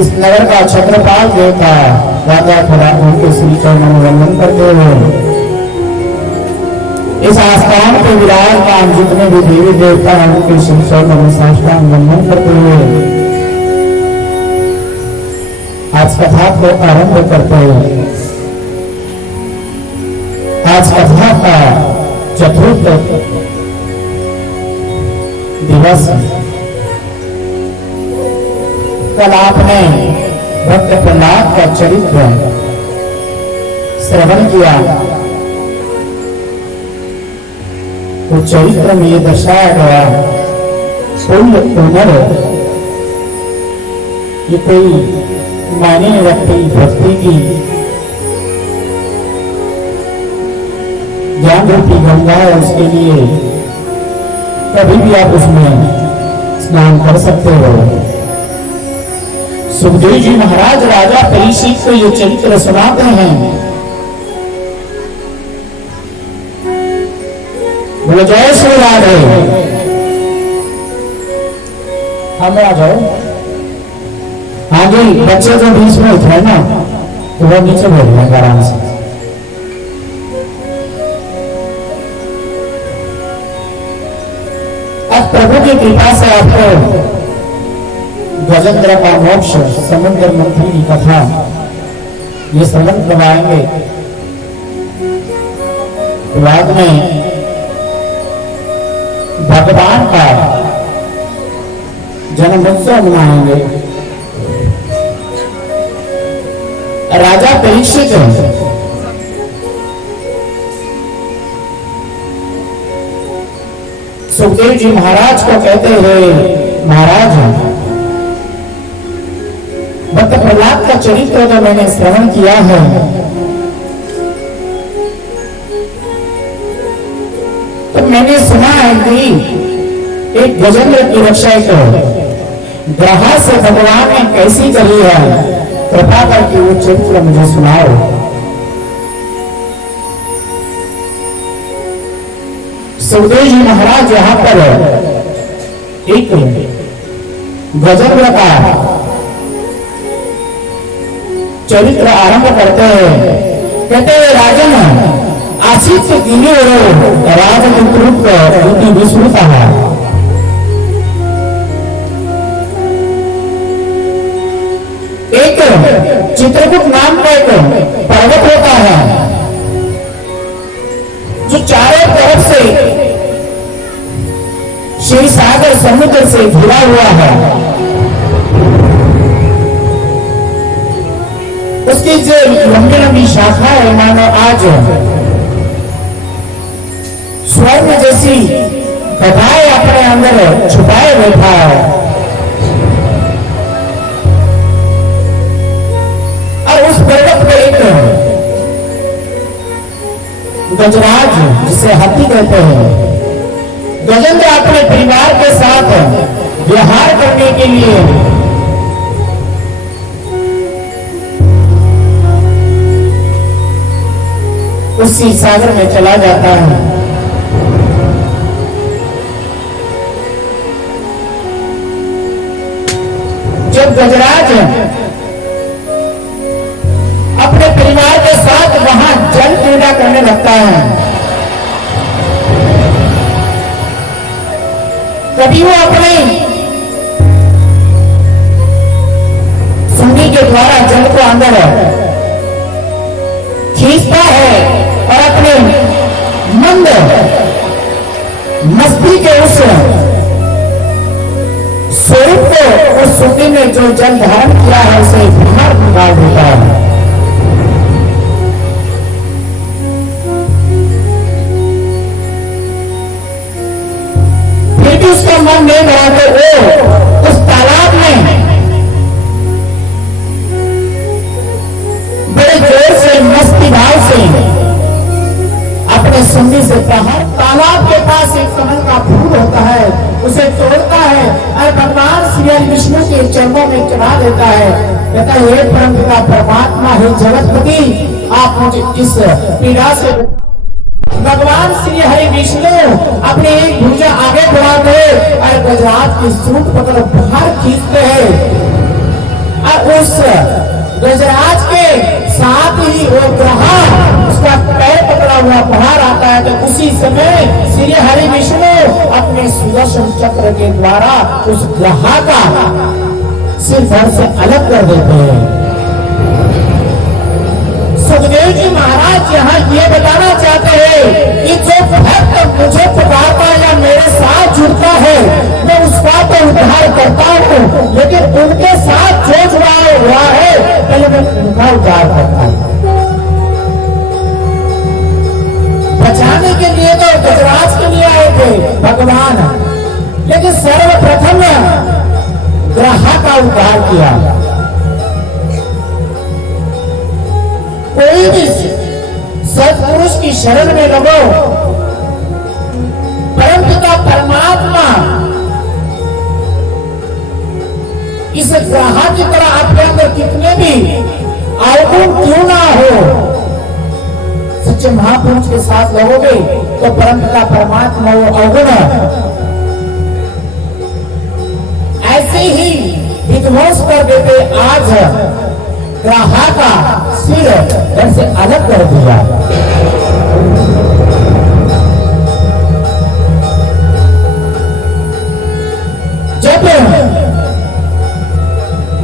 इस नगर का छत्रपाल देवता राजा थोड़ा उनके श्री चरणों में वंदन करते हुए इस आस्थान पे विराजमान जितने भी देवी देवता हैं उनके श्री चरणों में साष्टांग वंदन करते हुए आज कथा को आरंभ करते हुए आज कथा का चतुर्थ दिवस। कल आपने भक्त प्रहलाद का चरित्र श्रवण किया। तो चरित्र में ये दर्शाया गया कुल उम्र ये कोई मायने नहीं रखती भक्ति की ज्ञान रूपी गंगा है, उसके लिए कभी भी आप उसमें स्नान कर सकते हो। सुखदेव जी महाराज राजा परीक्षित को ये चरित्र सुनाते हैं। बोले जय श्री राधे। हमें आ जाओ। हाँ जी, बच्चे जो बीच में उठे ना तो वो नीचे बैठ जाएंगे आराम से। अब प्रभु की कृपा से आपको गजेंद्र का मोक्ष समुद्र मंथन की कथा ये श्रवण करवाएंगे। बाद में भगवान का जन्मोत्सव मनाएंगे। राजा परीक्षित सुखदेव जी महाराज को कहते हुए, महाराज भक्त प्रहलाद का चरित्र जो मैंने श्रवण किया है तो मैंने सुना है कि एक गजेंद्र की रक्षा को ग्रह से भगवान ने कैसी करी है। कृपा करके वो चरित्र मुझे सुनाओ। सुखदेव जी महाराज यहाँ पर एक गजेंद्र का चरित्र आरंभ करते हैं। कहते हैं राजन आशित गिरे राजपुत्र विस्मृता है। एक चित्रकूट नाम का एक पर्वत होता है जो चारों तरफ से क्षीर सागर समुद्र से घिरा हुआ है। उसकी जो लंबी लंबी शाखा है मानो आज स्वर्ण जैसी कथाएं अपने अंदर छुपाए बैठा है। और उस पर्वत पर एक गजराज जिसे हाथी कहते हैं, गजेंद्र अपने परिवार के साथ विहार करने के लिए उस क्षीर सागर में चला जाता है। जब गजराज अपने परिवार के साथ वहां जल क्रीड़ा करने लगता है, कभी वो अपने सुंडी के द्वारा जल को अंदर खींचता है और अपने मंद मस्ती के उस स्वरूप को उस सुंडी में जो जल धारण किया है उसे बाहर निकाल देता है। फिर भी उसका मन नहीं रहा तो वो उस तालाब में बड़े जोर से मस्ती भाव से अपने सुंडी से प्रहार। तालाब के पास एक कमल का फूल होता है, उसे तोड़ता है और भगवान श्री हरि विष्णु के चरणों में चढ़ा देता है। कहता है हे परमपिता परमात्मा, हे जगतपति, आप मुझे इस पीड़ा से। भगवान श्री हरि विष्णु अपनी एक भुजा आगे बढ़ाते और गजराज की सूंड पकड़ बाहर खींचते हैं और उस गजराज के साथ ही वो ग्रहा उसका पैर पकड़ा हुआ बाहर आता है। तो उसी समय श्री हरि विष्णु अपने सुदर्शन चक्र के द्वारा उस ग्रहा का सिर धड़ से अलग कर देते हैं। सुखदेव जी महाराज यहाँ ये बताना चाहते हैं कि जो भक्त मुझे पुकारता है या मेरे साथ जुड़ता है मैं उसका तो उद्धार करता हूँ, लेकिन उनके साथ जो जुड़ा हुआ है पहले मैं उनका उद्धार करता हूँ। बचाने के लिए तो गजराज के लिए आए थे भगवान, लेकिन सर्वप्रथम ग्रहा का उद्धार किया। कोई भी सत्पुरुष की शरण में लगो, परमपिता परमात्मा इस ग्रहा की तरह आपके अंदर कितने भी अवगुण क्यों ना हो, सच्चे महापुरुष के साथ लगोगे तो परमपिता परमात्मा वो अवगुण ऐसे ही विध्वंस कर देते। आज ग्रहा का सिर धड़ से अलग कर दिया। जब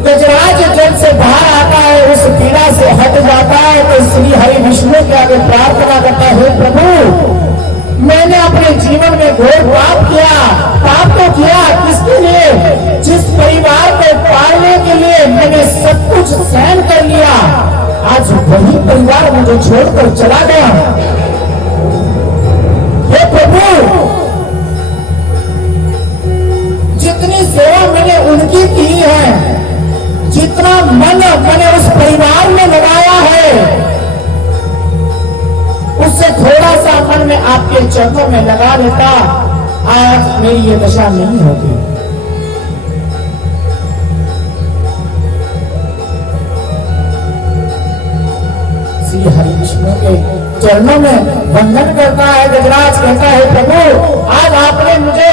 गजराज जल से बाहर आता है, उस पीड़ा से हट जाता है, तो श्री हरि विष्णु के आगे प्रार्थना करता है, प्रभु मैंने अपने जीवन में घोर पाप किया। पाप तो किया किसके लिए? जिस परिवार को पालने के लिए मैंने सब कुछ सहन कर लिया, आज वही परिवार मुझे छोड़कर चला गया। हे प्रभु, जितनी सेवा मैंने उनकी की है, जितना मन मैंने उस परिवार में लगाया है, उससे थोड़ा सा मन में आपके चरणों में लगा लेता, आज मेरी ये दशा नहीं होती। श्री हरि विष्णु के चरणों में वंदन करता है। गजराज कहता है प्रभु आज आपने मुझे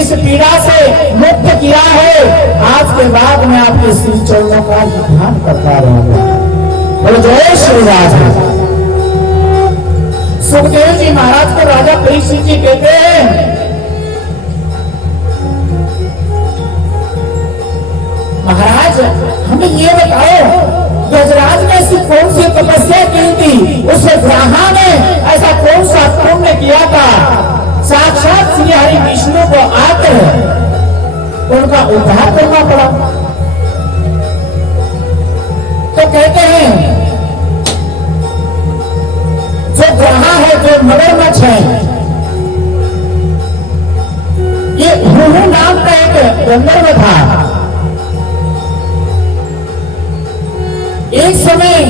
इस पीड़ा से मुक्त किया है, आज के बाद मैं आपके श्री चरणों का ही ध्यान करता रहूंगा। बोलो जय श्री राधे। सुखदेव जी महाराज को राजा परीक्षित जी कहते हैं महाराज हमें ये बताओ गजराज ने ऐसी कौन सी तपस्या की थी, उस ब्रह्मा ने ऐसा कौन सा पुण्य किया था, साक्षात श्री हरि विष्णु को आकर उनका उद्धार करना पड़ा। तो कहते हैं जो ग्रहा है, जो मगरमच्छ है, ये हुहू नाम का एक गंधर्व था। एक समय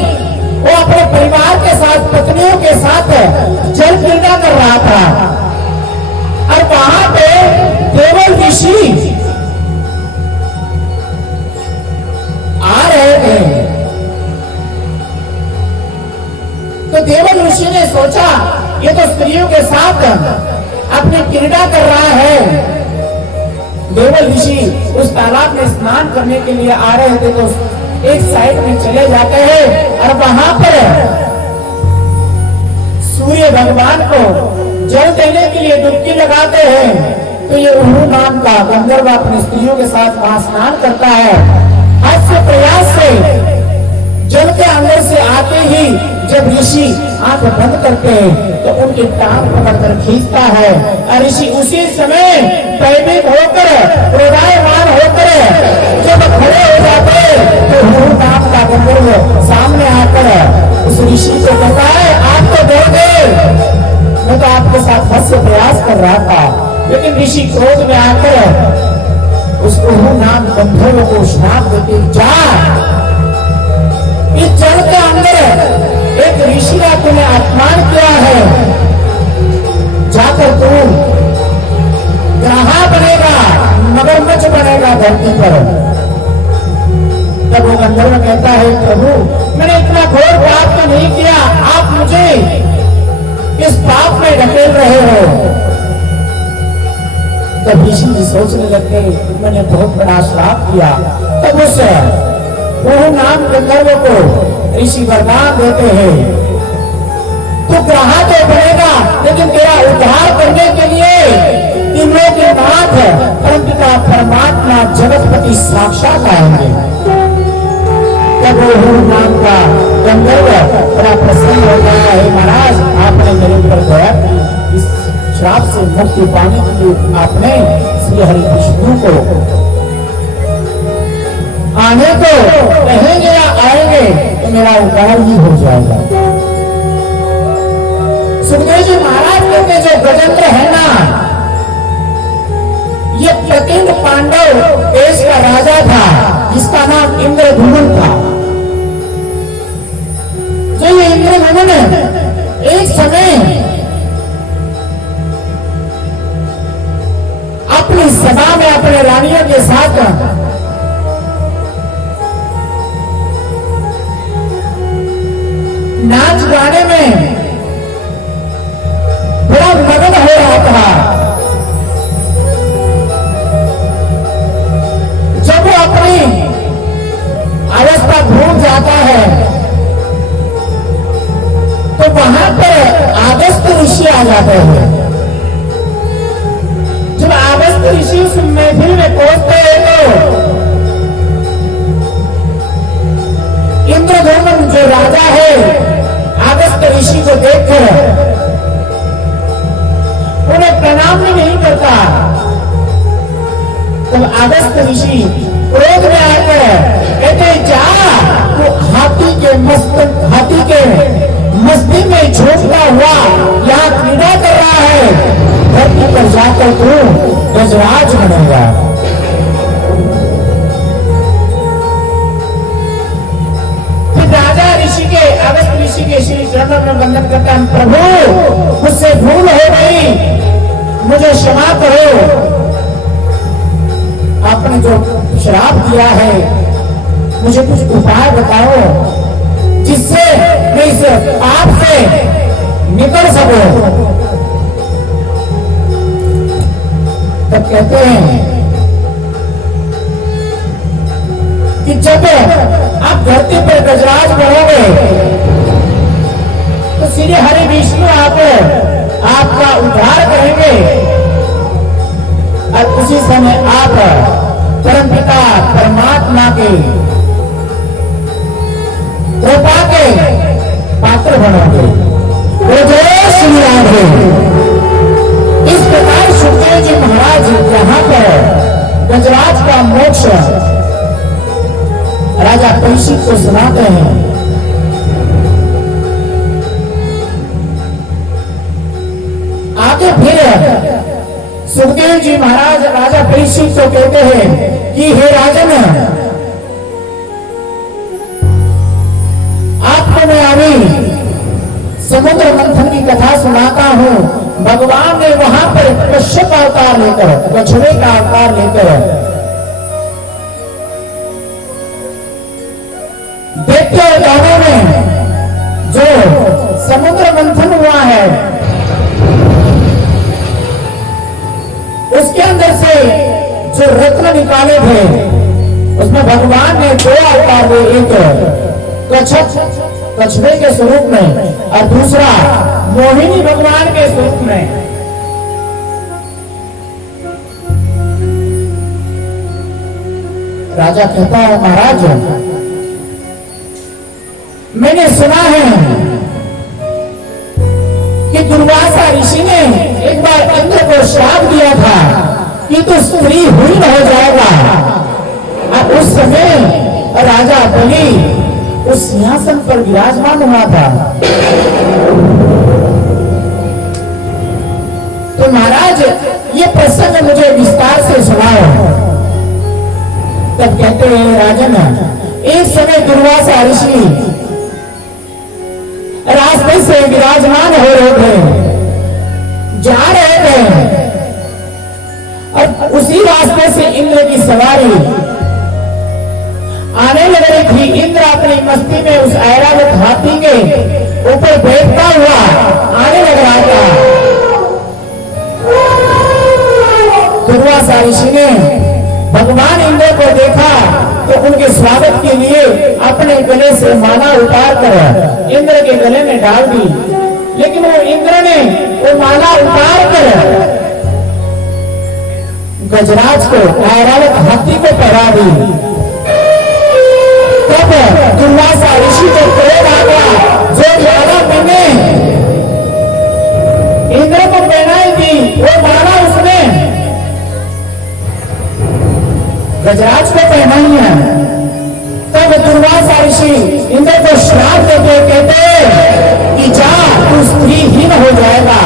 वो अपने परिवार के साथ, पत्नियों के साथ जल क्रीड़ा कर रहा था और वहां पे देवल ऋषि आ रहे थे। तो देवल ऋषि ने सोचा ये तो स्त्रियों के साथ अपनी क्रीड़ा कर रहा है। देवल ऋषि उस तालाब में स्नान करने के लिए आ रहे थे, तो एक साइड में चले जाते हैं और वहां पर सूर्य भगवान को जल देने के लिए डुबकी लगाते हैं। तो ये उहू नाम का गंधर्व अपनी स्त्रियों के साथ वहां स्नान करता है। हास्य प्रयास से जल के अंदर से आते ही जब ऋषि आंख बंद करते हैं तो उनकी टांग पकड़कर खींचता है और ऋषि उसी समय भयभीत होकर, क्रोधायमान होकर जब खड़े हो जाते तो उहू नाम का गंधर्व सामने आकर उस ऋषि को कहता है आप तो डर गए, मैं तो आपके साथ हास्य प्रयास कर रहा था। लेकिन ऋषि क्रोध में आकर उस उहू नाम गंधर्व को श्राप देते, जा इस जल के अंदर एक ऋषि का तूने अपमान किया है, जाकर तू ग्रहा बनेगा, मगरमच्छ बनेगा धरती पर। तब वो गंधर्व कहता है प्रभु मैंने इतना घोर पाप तो नहीं किया, आप मुझे इस पाप में ढकेल रहे हो। तब ऋषि जी सोचने लगते मैंने बहुत बड़ा श्राप किया। तब उस वो नाम गंधर्व को ऋषि वरदान देते हैं तो ग्रहा तो बनेगा, लेकिन तेरा उद्धार करने के लिए तीनों के नाथ परमपिता परमात्मा जगतपति साक्षात आएंगे। तब वो नाम का गंधर्व बड़ा प्रसन्न होता है, महाराज आपने मेरे ऊपर दया की, इस श्राप से मुक्ति पाने के लिए आपने श्री हरि विष्णु को आने को कहेंगे या आएंगे तो मेरा उद्धार ही हो जाएगा। सुखदेव जी महाराज कहते जो गजेंद्र है ना, ये प्रतिंद पांडव देश का राजा था जिसका नाम इंद्रधुमन था। जो ये इंद्रधुमन एक समय अपनी सभा में अपने रानियों के साथ नाच गाने में बड़ा मगन हो रहा था। जब वो अपनी अवस्था भूल जाता है तो वहां पर आगस्त ऋषि आ जाते हैं। जब आगस्त ऋषि उस महफिल में पहुंचते हैं तो इंद्रधुमन जो राजा है अगस्त ऋषि को देखकर उन्हें प्रणाम भी नहीं करता। तब अगस्त ऋषि क्रोध में आकर कहते जा तो हाथी के मस्ती में झूठता हुआ यहाँ क्रीड़ा कर रहा है, धरती पर जाकर तू गजराज बनेगा। राजा ऋषि के अगस्त ऋषि के श्री चरणों में वंदन करता है, प्रभु मुझसे भूल हो गई, मुझे क्षमा करो। आपने जो श्राप दिया है मुझे कुछ उपाय बताओ जिससे मैं इस तब कहते हैं कि जब आप धरती पर गजराज बढ़ोगे तो श्री हरि विष्णु आपका उद्धार करेंगे और उसी समय आप परमपिता परमात्मा के कृपा के पात्र बनोगे। वो जय श्री राधे। इस प्रकार सुखदेव जी महाराज यहाँ पर गजराज का मोक्ष राजा परीक्षित को सुनाते हैं। आगे फिर सुखदेव जी महाराज राजा परीक्षित को कहते हैं कि हे राजन, आपको मैं अभी समुद्र मंथन की कथा सुनाता हूं। भगवान ने वहां पर कश्यप अवतार लेकर, कछुए का अवतार लेकर दैत्य गांवों में जो समुद्र मंथन हुआ है उसके अंदर से जो रत्न निकाले थे उसमें भगवान ने दो अवतार दिए, एक कछुए के स्वरूप में और दूसरा मोहिनी भगवान के स्वरूप में। राजा कहता है महाराज, मैंने सुना है कि दुर्वासा ऋषि ने एक बार इंद्र को श्राप दिया था कि तू स्त्री हीन हो जाएगा। और उस समय राजा बलि उस सिंहासन पर विराजमान हुआ था। तो महाराज ये प्रसंग मुझे विस्तार से सुनाओ। तब कहते हैं राजन, एक समय दुर्वासा ऋषि रास्ते से विराजमान हो रहे थे, जा रहे थे और उसी रास्ते से इंद्र की सवारी आने लग रही थी। इंद्र अपनी मस्ती में उस ऐरावत हाथी के ऊपर बैठता हुआ आने लग रहा था। दुर्वासा ऋषि ने भगवान इंद्र को देखा तो उनके स्वागत के लिए अपने गले से माला उतार कर इंद्र के गले में डाल दी। लेकिन वो इंद्र ने वो माला उतार कर गजराज को, ऐरावत हाथी को पहरा दी। तब दुर्वासा ऋषि को क्रोध आ गया, जो माला मैंने इंद्र को पहनाई थी वो माला उसने गजराज को पहनाई है। तब दुर्वासा ऋषि इंद्र को श्राप देते कहते कि जा, तू स्त्रीहीन हो जाएगा।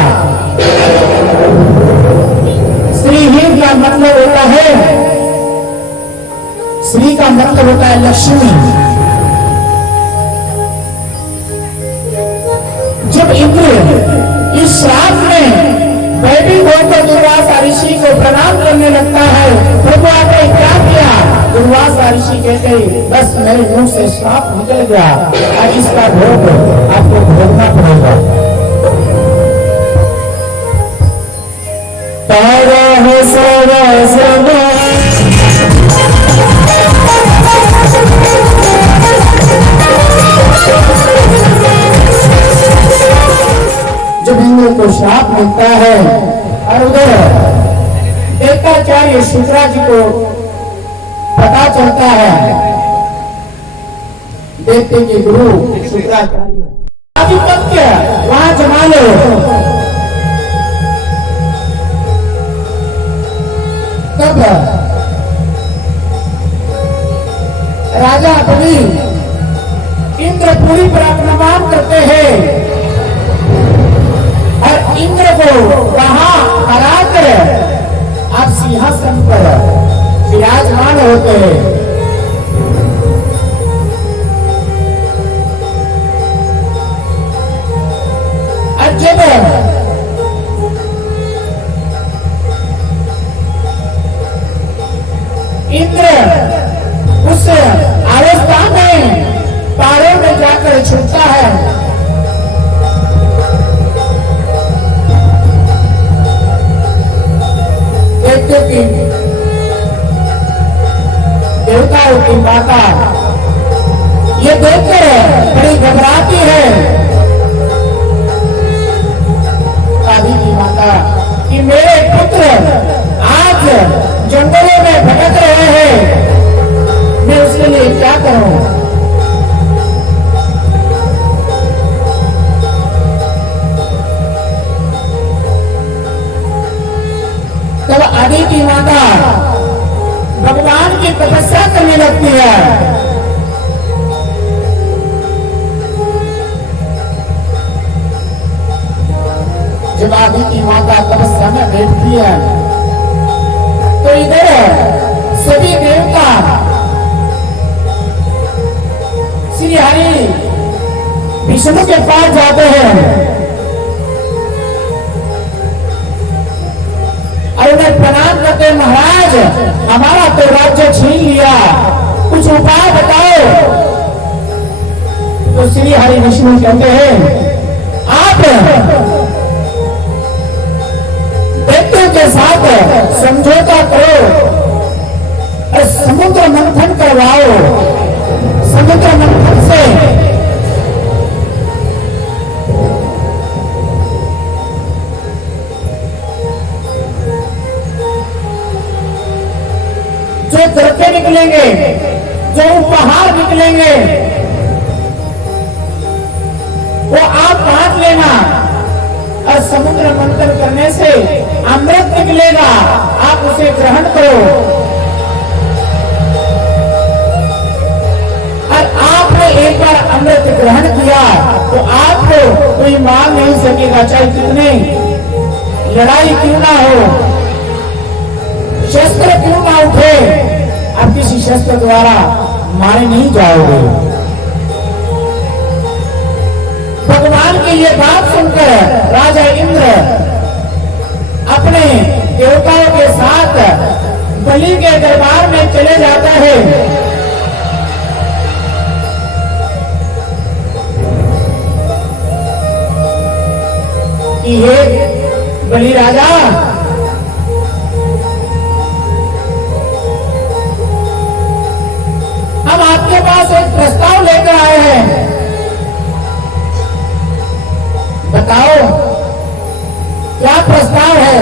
स्त्रीहीन का मतलब होता है, स्त्री का मतलब होता है लक्ष्मी। जब इंद्र इस श्राप में बैठक होकर दुर्वासा ऋषि को प्रणाम करने लगता है, प्रभु आपने क्या किया? दुर्वासा ऋषि कहते बस मेरे मुंह से श्राप निकल गया और इसका भोग आपको भोगना पड़ेगा। जब इंद्र को श्राप मिलता है और उधर देवताचार्य शुक्रा जी को पता चलता है, देवते के गुरु शुक्राचार्य आधिपत्य वहां जमा लो। तब राजा बलि इंद्रपुरी पर प्रणाम करते हैं और इंद्र को वहां हराकर आप सिंहासन पर विराजमान होते हैं। जब इंद्र उस अवस्था में पारों में जाकर छूटता है की माता ये देखकर बड़ी घबराती है। आदि की माता कि मेरे पुत्र आज जंगलों में भटक रहे हैं, मैं उसके लिए क्या करूं? तब आदि की माता भगवान की तपस्या करने लगती है। जब आदि की माता तपस्या में बैठती है तो इधर सभी देवता श्री हरि विष्णु के पास जाते हैं और उन्हें प्रणाम करते, महाराज हमारा तो राज्य छीन लिया, कुछ उपाय बताओ। तो श्री हरि विष्णु कहते हैं आप दैत्यों के साथ समझौता करो और समुद्र मंथन करवाओ। समुद्र मंथन से जो द्रव्य निकलेंगे, जो उपहार निकलेंगे, वो आप बांट लेना और समुद्र मंथन करने से अमृत निकलेगा, आप उसे ग्रहण करो। और आपने एक बार अमृत ग्रहण किया तो आपको कोई मार नहीं सकेगा, चाहे कितने लड़ाई क्यों ना हो, शस्त्र क्यों ना उठे, आप किसी शस्त्र द्वारा मारे नहीं जाओगे। भगवान की ये बात सुनकर राजा इंद्र अपने देवताओं के साथ बलि के दरबार में चले जाता है। कि हे बलि राजा, हम आपके पास एक प्रस्ताव लेकर आए हैं, बताओ क्या प्रस्ताव है।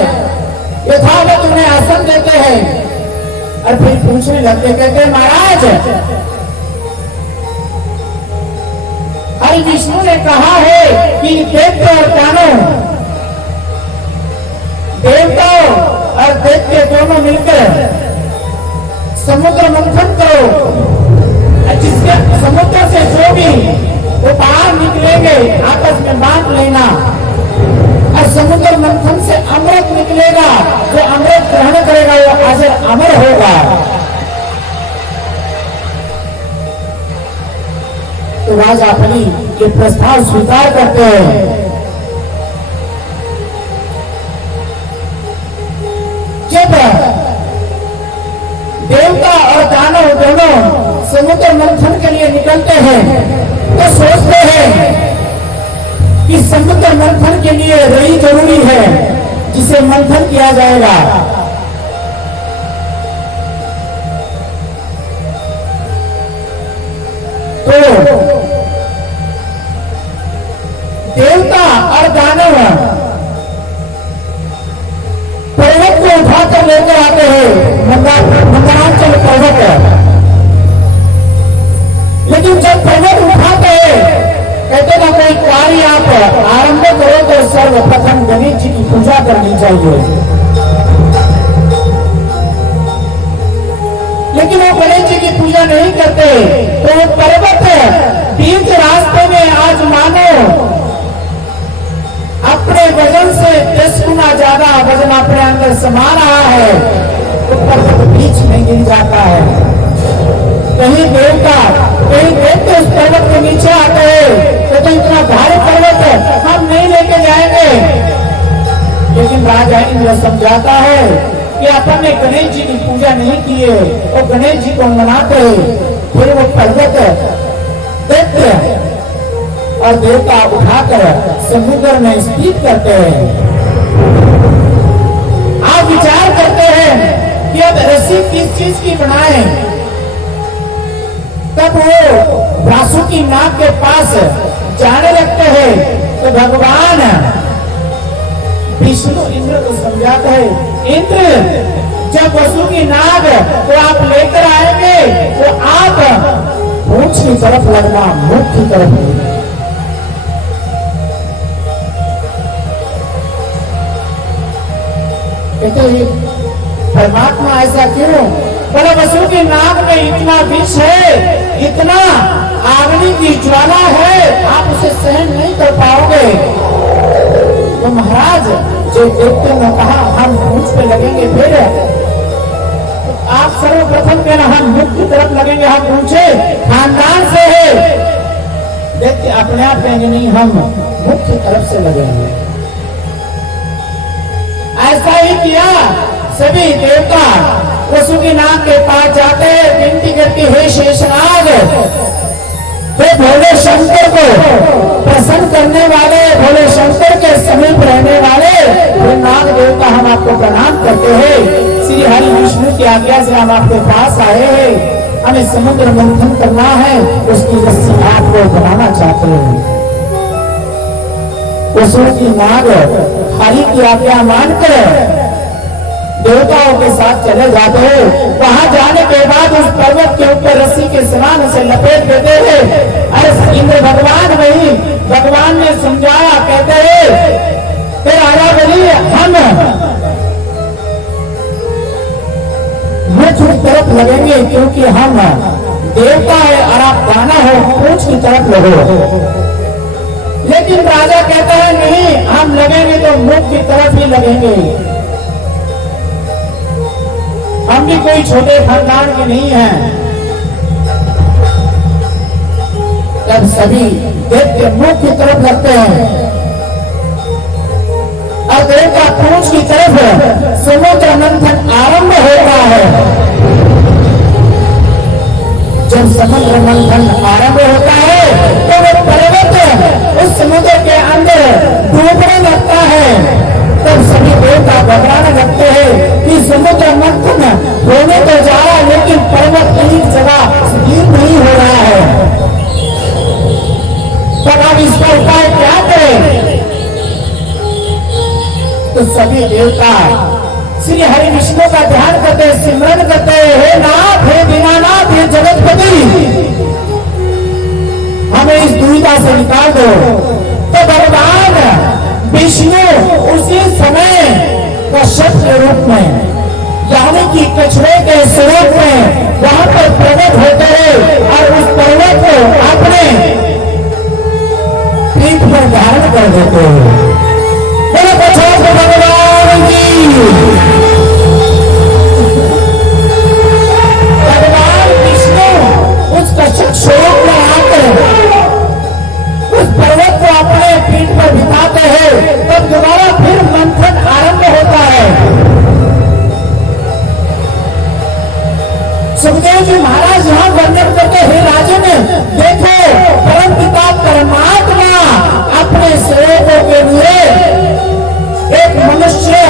यथावत उन्हें आसन देते हैं और फिर पूछने लगते, कहते महाराज हरि विष्णु ने कहा है कि दैत्य और दानव, देवताओं और दैत्य दोनों मिलकर समुद्र मंथन करो, जिसके समुद्र से जो भी उपहार निकलेंगे आपस में बांट लेना, और समुद्र मंथन से अमृत निकलेगा, जो अमृत ग्रहण करेगा वो अजर अमर होगा। तो राजा बलि ये प्रस्ताव स्वीकार करते हैं। जब देवता और दानव दोनों समुद्र मंथन के लिए निकलते हैं तो सोचते हैं कि समुद्र मंथन के लिए रही जरूरी है जिसे मंथन किया जाएगा। तो देवता और दानव पर्वत को उठाकर लेकर आते हैं, मंदरांचल पर्वत। लेकिन जब पर्वत उठाते हैं कहते ना कोई कार्य आप आरंभ करो तो सर्वप्रथम गणेश जी की पूजा करनी चाहिए। लेकिन वो गणेश जी की पूजा नहीं करते, तो वो पर्वत बीच रास्ते में आज मानो अपने वजन से 10 गुना ज्यादा वजन अपने अंदर समा रहा है, तो पर्वत बीच में गिर जाता है। कहीं देवता कहीं देवते उस पर्वत के नीचे आते हैं तो इतना भारी पर्वत हम नहीं लेके जाएंगे। लेकिन राजा इंद्र समझाता है कि अपन ने गणेश जी की पूजा नहीं की है, और गणेश जी को मनाते हैं। फिर वो पर्वत दैत्य और देवता उठाकर समुद्र में स्थित करते हैं। आप विचार करते हैं कि अब रस्सी किस चीज की बनाएं, तब वो वासुकी नाग के पास जाने लगते हैं तो भगवान विष्णु इंद्र को समझाते हैं, इंद्र जब वासुकी नाग को आप लेकर आएंगे तो आप पूंछ की तरफ लगना, मुख की तरफ लगना। कहते परमात्मा ऐसा क्यों? बोला वासुकी नाग में इतना विष है, इतना अग्नि की ज्वाला है, आप उसे सहन नहीं कर पाओगे। तो महाराज जो देखते ने कहा हम पूंछ पे लगेंगे, फिर तो आप सर्वप्रथम कहना हम मुख की तरफ लगेंगे, हम पूछे खानदान से है। देखते अपने आप कहेंगे नहीं हम मुख की तरफ से लगेंगे। ऐसा ही किया सभी देवता वासुकी नाग के पास जाते विनती करती है, शेषनाग वे भोले शंकर को प्रसन्न करने वाले, भोले शंकर के समीप रहने वाले वे नाग देवता हम आपको प्रणाम करते हैं। श्री हरि विष्णु की आज्ञा से हम आपके पास आए हैं, हमें समुद्र मंथन करना है, उसकी रस्सी आपको बनाना चाहते हैं। वासुकी नाग हरि की आज्ञा मानकर देवताओं के साथ चले जाते हैं। वहां जाने के बाद उस पर्वत के ऊपर रस्सी के समान उसे लपेट देते हैं। अरे इंद्र भगवान वही भगवान ने समझाया, कहते हैं फिर आया बोली हम मुख की तरफ लगेंगे क्योंकि हम देवता है और आप दाना हो, पूंछ की तरफ लगो। लेकिन राजा कहता है नहीं, हम लगेंगे तो मुख की तरफ ही लगेंगे, हम भी कोई छोटे खानदान के नहीं हैं। तब सभी देवते मुख की तरफ लगते हैं और देवता पूंछ की तरफ समुद्र मंथन आरंभ होता है। जब समुद्र मंथन आरंभ होता है तो वो पर्वत उस समुद्र के अंदर डूबने लगता है। तब सभी देवता घबराने लगते हैं कि समुद्र मंथन होने तो जा रहा है लेकिन पर्वत एक जगह स्थिर नहीं हो रहा है। तब अब इसका उपाय क्या करें? तो सभी देवता श्री हरि विष्णु का ध्यान करते, सिमरन करते, हे नाथ, हे दीनानाथ, हे जगतपति, हमें इस दुविधा से निकाल दो। तो भगवान विष्णु उसी समय कश्यप के रूप में यानी कि कछुए के स्वरूप में वहां पर प्रकट होते हैं और उस पर्वत को अपने पीठ पर धारण कर देते हैं। बोलो कछुआ को भगवान की। भगवान विष्णु उस कश्यप स्वरूप में आकर उस पर्वत को अपने पीठ पर बिठाते हैं। तब दोबारा फिर मंथन आरंभ होता है। सुखदेव जी महाराज यहाँ वर्णन करते हैं, राजन देखो परम पिता परमात्मा अपने सेवकों के लिए एक मनुष्य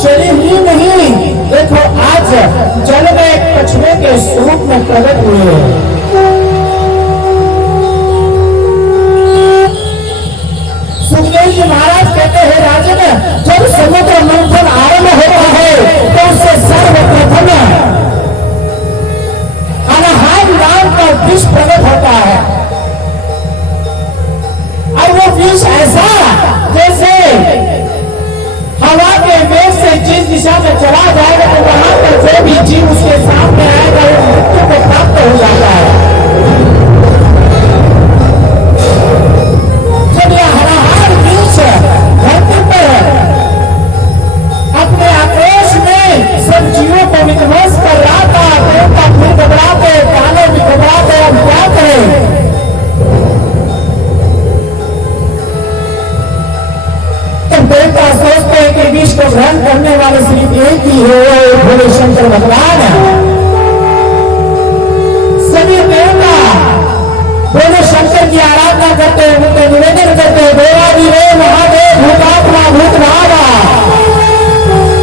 शरीर ही नहीं, देखो आज जल में एक कछुए के स्वरूप में प्रकट हुए। सुखदेव जी महाराज कहते हैं, राजन जब समुद्र मंथन आरंभ होता है तो उससे सर्वप्रथम अनाहत नाम का विष प्रकट होता है। और वो विष ऐसा जैसे हवा के वेग से जिस दिशा में चला जाएगा तो वहां पर जो भी जीव उसके सामने आएगा वो मृत्यु को प्राप्त हो जाता है। जब यह हराहार विष धरती पर अपने आक्रोश में सब जीवों को विध्वंस कर रहा था, देवता फिर घबराते, दानव भी घबराते, अब क्या करें? देवता सोचते हैं कि विष को ग्रहण करने वाले सिर्फ एक ही है, वो भोले शंकर भगवान है। सभी देवता भोले शंकर की आराधना करते हैं, उनके निवेदन करते हैं, देवाधिदेव महादेव भूतात्मा भूतभावा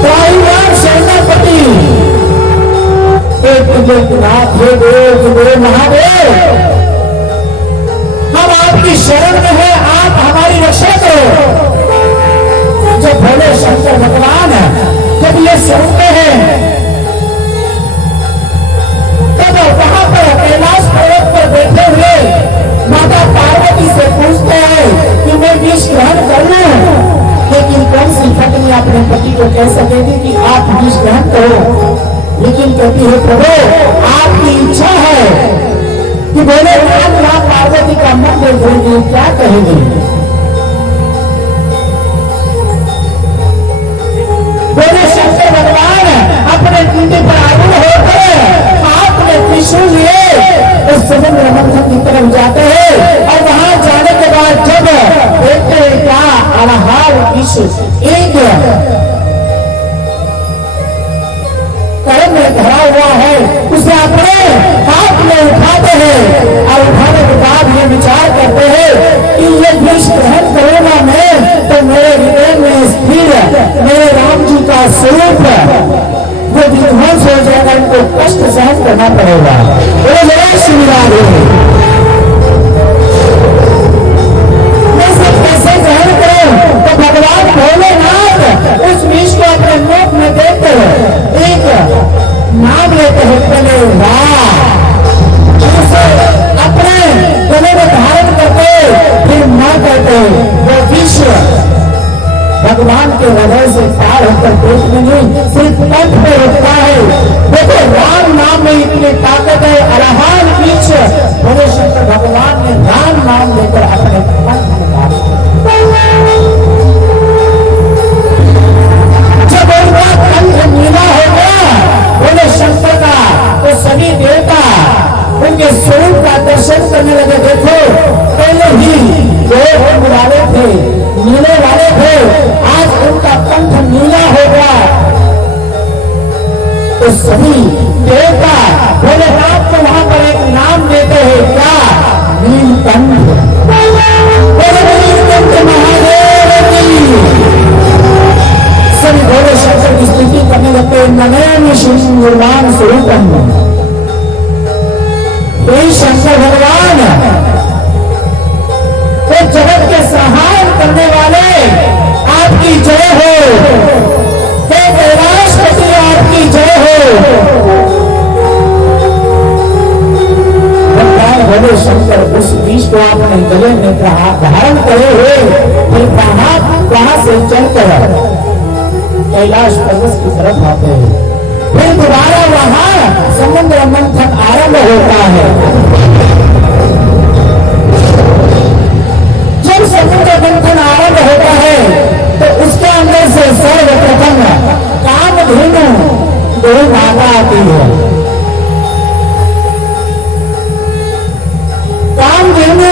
त्राहिमाम शरणपति एक नाथ हे देव देव महादेव, हम आपकी शरण में है, आप हमारी रक्षा करो। जब भोले शंकर भगवान जब ये सुनते हैं तब वहां पर कैलाश पर्वत पर बैठे हुए माता पार्वती से पूछते हैं कि मैं विष ग्रहण कर लूं, लेकिन कौन सी पत्नी अपने पति को कह सकेगी कि आप विष ग्रहण करो। लेकिन कहती है प्रभु आपकी इच्छा है कि बोले मां पार्वती का मन देख लेंगे, क्या कहेंगे। बोले शंकर भगवान अपने पीठे पर आरूढ़ होकर हाथ में त्रिशूल लिए उस समुद्र मंथन की तरफ जाते हैं और वहां जाने के बाद जब देखते हैं क्या अनहार विष एक कर्म में धरा हुआ है, उसे अपने हाथ में उठाते हैं और उठाने के बाद ये विचार करते हैं कि ये विष ग्रहण करूंगा मैं तो मेरे हृदय में स्थिर मेरे राम जी का स्वरूप वो विध्वंस हो जाएगा, इनको कष्ट सहन करना पड़ेगा। वो जय श्री राधे, मैं सब कैसे ग्रहण करूं। तो भगवान भोलेनाथ उस विष को अपने मुख में देते एक नाम लेते हैं पहले वाह, उसे अपने गले में धारण करते फिर मां कहते वो विष भगवान के हृदय से पार होकर पेट में नहीं सिर्फ कंठ पे रुकता है। देखो राम नाम में इतनी ताकत है। अरहान बीच भोले शंकर भगवान ने राम नाम लेकर अपने कंठ में डाला। जब उनका कंठ नीला हो गया भोले शंकर का तो सभी देवता उनके स्वरूप का दर्शन करने लगे। देखो पहले ही जो होने वाले थे नीले वाले थे, आज उनका कंठ नीला हो गया। तो सभी देवता भोलेनाथ को वहां पर एक नाम देते हैं, क्या नीलकंठ। नीलकंठ महादेव की सभी भोले शंकर की स्तुति करने लगते हैं। नमः शिवं स्वरूपम, हे शंकर भगवान तो जगत के सहायन करने वाले आपकी जय हो, हे कैलाशपति आपकी जय हो। भोले शंकर उस विष को आपने गले में धारण करे हुए फिर कहां से चलकर कैलाश पर्वत की तरफ आते हैं। फिर दोबारा वहां समुद्र मंथन आरंभ होता है। समुद्र मंथन आरंभ होता है तो उसके अंदर से सर्वप्रथम कामधेनु दो माता आती है। कामधेनु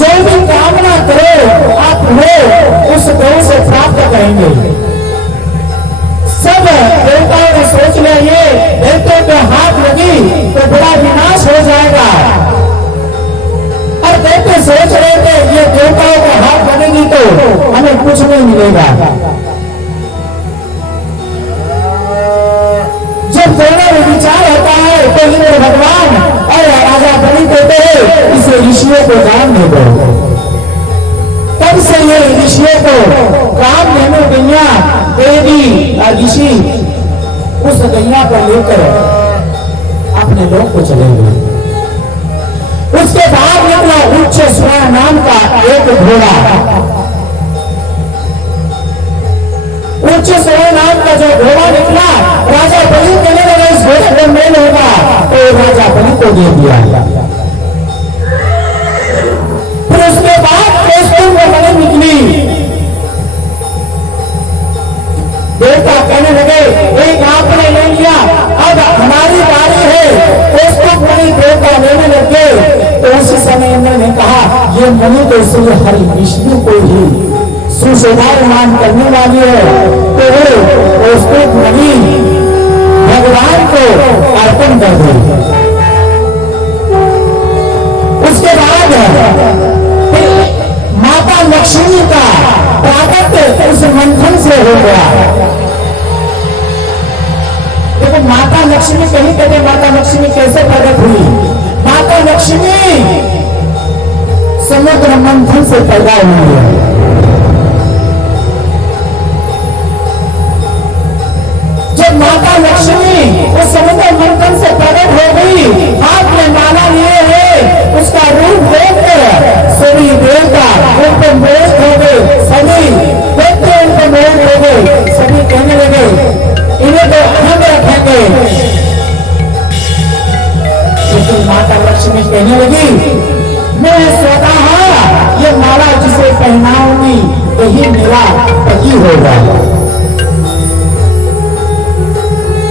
जो भी कामना करो आप वो उस गौ से प्राप्त करेंगे। सब देवताओं ने सोच लिया ये देवताओं के हाथ लगी तो बड़ा विनाश हो जाएगा। देवते सोच रहे थे ये देवताओं को हाथ बनेगी तो हमें कुछ नहीं मिलेगा। जब दोनों में विचार होता है तो इंद्र भगवान और राजा बलि कहते हैं इसे ऋषियों को दान दे दो। तब से ये ऋषियों को काम देने गैया देवी और ऋषि उस गैया को लेकर अपने लोग को चले गए। उसके बाद निकला उच्च स्वर नाम का एक घोड़ा। उच्च स्वर नाम का जो घोड़ा निकला राजा बलि कहने लगा इस घोड़े को मेल होगा तो राजा बलि को दे दिया। फिर उसके बाद कौस्तुभ बलि निकली। देवता कहने लगे एक आपने ले लिया अब हमारी बारी है। कौस्तुभ बलि देवता लेने लगे तो उसी समय इन्होंने कहा ये मणि तो इसलिए हरि विष्णु को ही सुशोभायमान करने वाली है तो वो कौस्तुभ मणि भगवान को अर्पण कर दे। उसके बाद माता लक्ष्मी का प्रागट्य उस मंथन से हो गया। देखो माता लक्ष्मी कहीं कहते माता लक्ष्मी कैसे प्रकट हुई? माता लक्ष्मी समुद्र मंथन से पैदा हुई है। जब माता लक्ष्मी उस समुद्र मंथन से प्रकट हो गई, हाथ में माला लिए है, उसका रूप देखकर सभी देवता उन पर मोहित हो गए, सभी देखते उन पर मोहित हो गए, सभी कहने लगे इन्हें तो हम रखेंगे। लेकिन माता लक्ष्मी कहने लगी मैं स्वतः ये माला जिसे पहनाऊंगी यही मेरा पति होगा।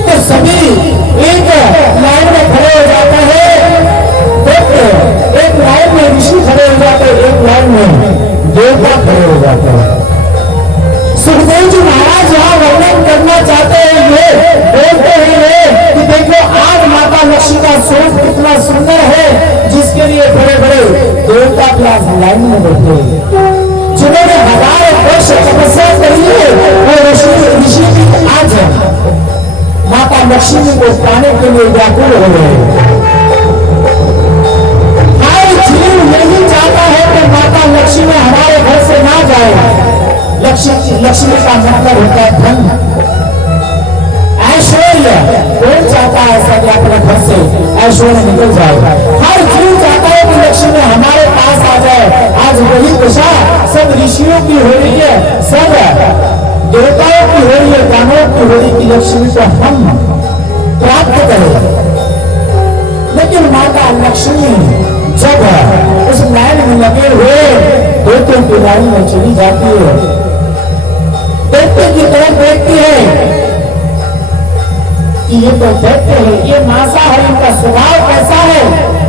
तो सभी एक लाइन में खड़े हो जाते हैं, एक लाइन में ऋषि खड़े हो जाते हैं, एक लाइन में देवता खड़े हो जाते हैं। सुखदेव जी महाराज यहाँ वर्णन करना चाहते हैं, ये बोलते हैं ये कि देखो आज माता लक्ष्मी का स्वरूप कितना सुंदर है, जिसके लिए बड़े बड़े देवता क्लास लाइन में बैठे जिन्होंने हजारों वर्ष तपस्या करी है, वो ऋषि भी आज माता लक्ष्मी को पाने के लिए व्याकुल हो रहे हैं। हर जीव यही चाहता है कि माता लक्ष्मी हमारे घर से ना जाए। लक्ष्मी का मतलब होता है धन, ऐश्वर्य। कौन चाहता है ऐसा कि अपने घर से ऐश्वर्य निकल जाए? हर जीव चाहता है कि लक्ष्मी हमारे पास आ जाए। आज वही दशा सब ऋषियों की हो रही है, सब देवताओं की हो रही है, दानवों की हो रही कि लक्ष्मी को हम प्राप्त करें। लेकिन माता लक्ष्मी जब उस लाइन में लगे हुए देवतों की लाइन में चली जाती है, देवते की तरफ देखती है कि ये तो दैत्य है, ये मांसाहारी, इनका स्वभाव कैसा है,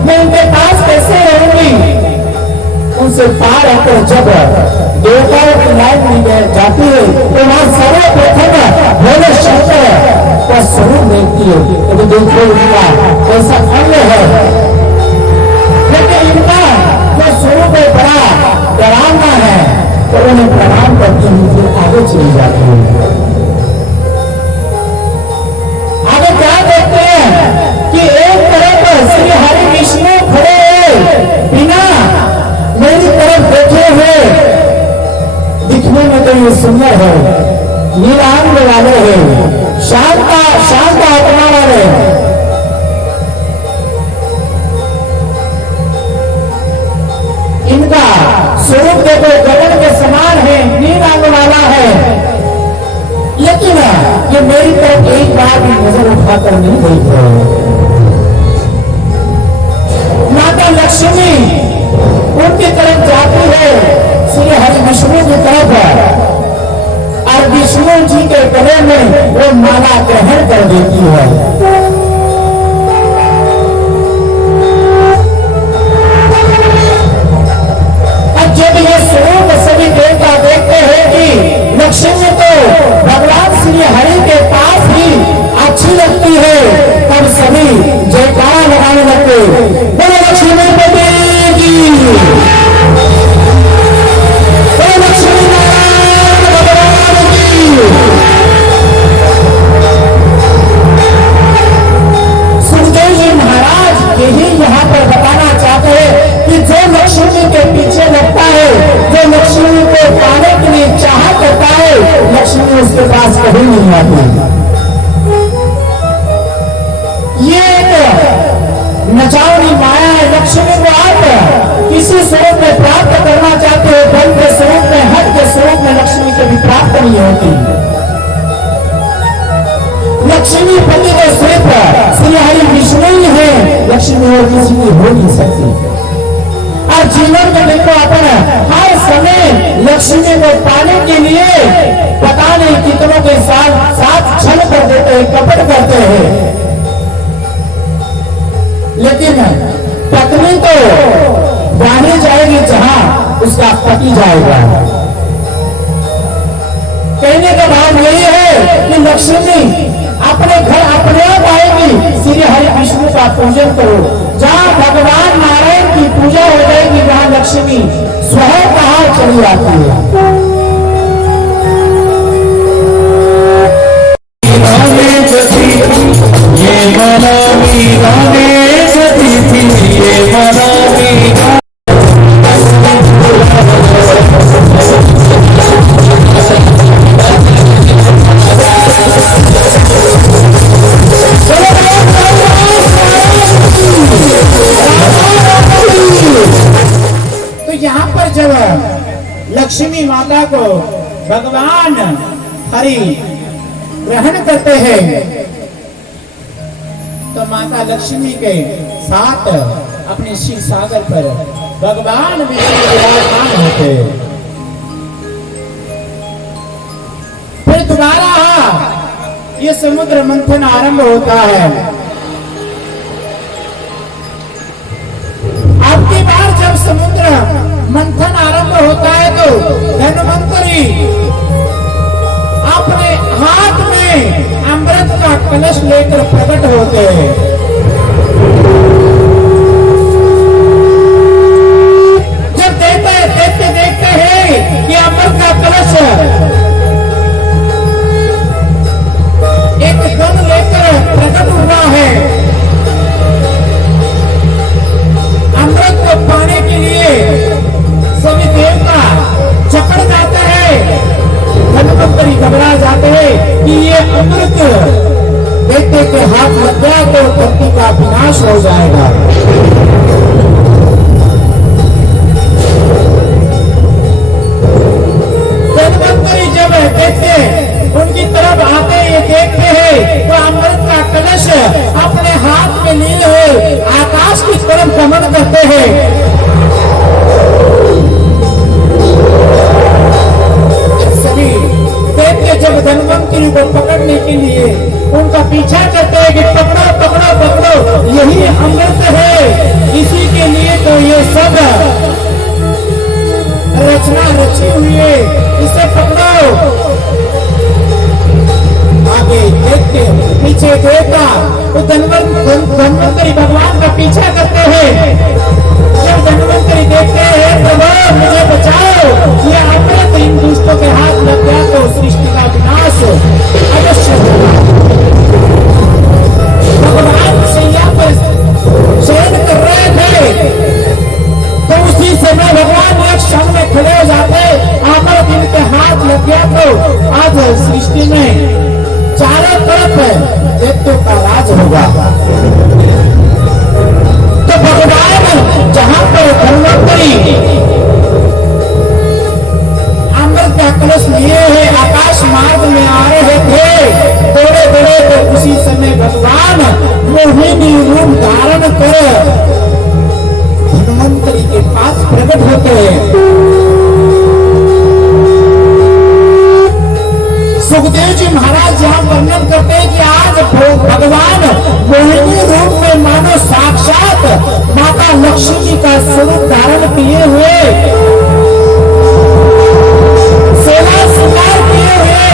मैं इनके पास कैसे रहूंगी? उनसे पार होकर जब देवताओं की लाइन में जाती है तो वहां सर्वप्रथम भोले शंकर का स्वरूप देखती है। तो देखो इनका कैसा अंग है, लेकिन इनका जो स्वरूप है बड़ा डरावना है, तो उन्हें प्रणाम करती हुई फिर आगे चली जाती है। आगे क्या देखते हैं कि एक तरफ श्री हरि विष्णु खड़े बिना मेरी तरफ देखे हुए, दिखने में तो ये सुंदर है, नीलांग वाले हैं, शांत आत्मा वाले हैं। इनका स्वरूप देखो गगन के समान है, नीलांग वाला है, लेकिन ये मेरी तरफ एक बार भी नजर उठाकर नहीं देख रहे। माता लक्ष्मी उनकी तरफ जाती है, श्री हरि विष्णु की तरफ, और विष्णु जी के गले में वो माला ग्रहण कर देती है। और जब ये स्वरूप सभी देवता देखते हैं कि लक्ष्मी तो भगवान श्री हरि के पास ही अच्छी लगती है, तब सभी जयकारा लगाने लगते, बोलो लक्ष्मी पति की, बोलो लक्ष्मी नारायण भगवान की। सुखदेव जी महाराज यही यहाँ पर बताना चाहते हैं कि जो लक्ष्मी के पीछे लगता है, जो लक्ष्मी को पाने के लिए चाह करता है, लक्ष्मी उसके पास कभी नहीं आती। ये एक नचावनी माया है। लक्ष्मी को आप किसी स्वरूप में प्राप्त करना चाहते हो, धन के स्वरूप में, हट के स्वरूप में लक्ष्मी कभी प्राप्त नहीं होती। लक्ष्मी पति के सिर्फ श्री हरि विष्णु ही है, लक्ष्मी और किसी की हो नहीं सकती। और जीवन में देखो अपन हर समय लक्ष्मी को पाने के लिए पता नहीं कितनों के साथ छल कर देते हैं, कपट करते हैं, लेकिन पत्नी तो वहीं जाएगी जहां उसका पति जाएगा। कहने का भाव यही है कि लक्ष्मी अपने घर अपने आप आएगी। श्री हरि विष्णु का पूजन करो, जहाँ भगवान नारायण की पूजा हो जाएगी वहां लक्ष्मी स्वयं कहाँ चली आती है। ये जब लक्ष्मी माता को भगवान हरि ग्रहण करते हैं तो माता लक्ष्मी के साथ अपने क्षीर सागर पर भगवान विष्णु विराजमान होते। फिर दोबारा ये समुद्र मंथन आरंभ होता है। अब की बार जब समुद्र मंथन आरंभ होता है तो धन्वंतरी अपने हाथ में अमृत का कलश लेकर प्रकट होते हैं। जब देखते हैं कि अमृत का कलश एक गन लेकर प्रकट हुआ है, अमृत को पाने के लिए सभी देवता चकड़ जाते हैं। धन्वंतरी घबरा जाते हैं कि ये अमृत देखते के हाथ लग गया तो धरती का विनाश हो जाएगा। धन्वंतरी जब देखते उनकी तरफ आते ये देखते हैं तो अमृत का कलश अपने हाथ में लिए हुए आकाश की तरफ गमन करते हैं। सभी देवते जब धन्वंतरी को पकड़ने के लिए उनका पीछा करते हैं कि पकड़ो पकड़ो पकड़ो, यही अमृत है, इसी के लिए तो ये सब रचना रची हुई है, इसे पकड़ो। आगे देखते पीछे देखा तो धन्वंतरी भगवान का पीछा करते हैं। जब धन्वंतरी देखते हैं प्रभु मुझे बचाओ, ये अमृत इन दुष्टों के हाथ लग गया तो सृष्टि का विनाश अवश्य होगा। भगवान सैया पर शयन कर रहे थे तो उसी समय भगवान एक क्षण में खड़े हो जाते, अमृत इनके हाथ लग गया तो आज सृष्टि में चारों तरफ देवताओं का राज होगा। तो भगवान जहां पर धन्वंतरी अमृत का कलश लिए हुए आकाश मार्ग में आ रहे थे, थोड़े बड़े तो उसी समय भगवान मोहिनी रूप धारण कर धन्वंतरी के पास प्रकट होते हैं। सुखदेव जी महाराज यहाँ वर्णन करते हैं कि आज भगवान मोहिनी रूप में मानो साक्षात माता लक्ष्मी का स्वरूप धारण किए हुए, सेवा श्रृंगार किए हुए,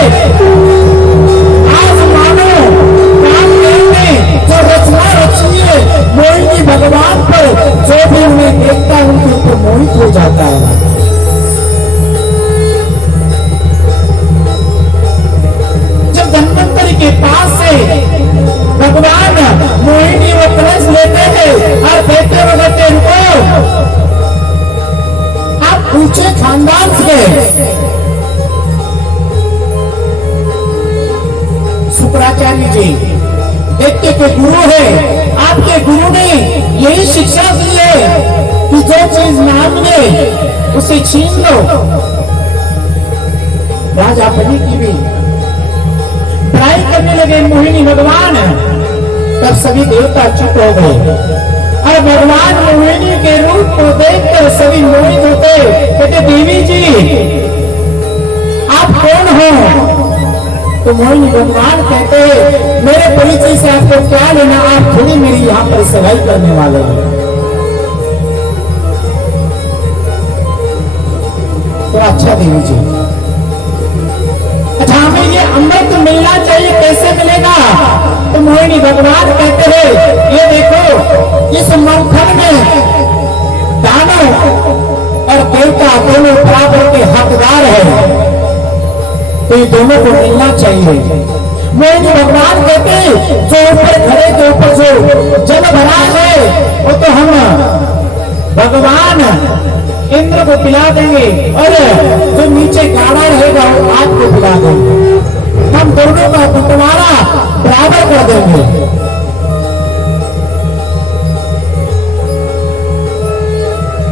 आज मानो कामदेव ने जो रचना रची है मोहिनी भगवान पर जो भी उन्हें देखता है उनके ऊपर मोहित हो जाता है। धन्वंतरी के पास से भगवान मोहिनी वो कलश लेते हैं और कहते बगते रुको, आप ऊंचे खानदान से शुक्राचार्य जी देखते के गुरु है, आपके गुरु ने यही शिक्षा दी है कि जो चीज ना मिले उसे छीन लो। राजा बलि की भी बुराई करने लगे मोहिनी भगवान, तब सभी देवता चुप हो गए और भगवान मोहिनी के रूप को देखकर सभी मोहित होते। कहते देवी जी आप कौन हो? तो मोहिनी भगवान कहते मेरे परिचय से आपको क्या लेना, आप थोड़ी मेरी यहाँ पर सेवाई करने वाले हैं। तो अच्छा देवी जी, अच्छा हमें ये अमृत मिलना चाहिए, कैसे मिलेगा? तो मोहिनी भगवान कहते हैं ये देखो इस मंथन में दानव और देवता दोनों बराबर के हकदार हैं, तो ये दोनों को मिलना चाहिए। मोहिनी भगवान कहते हैं जो ऊपर खड़े के ऊपर जो जल भरा है वो तो हम भगवान इंद्र को पिला देंगे और जो नीचे गाड़ा रहेगा वो आपको पिला देंगे, हम दोनों का बंटवारा बराबर कर देंगे।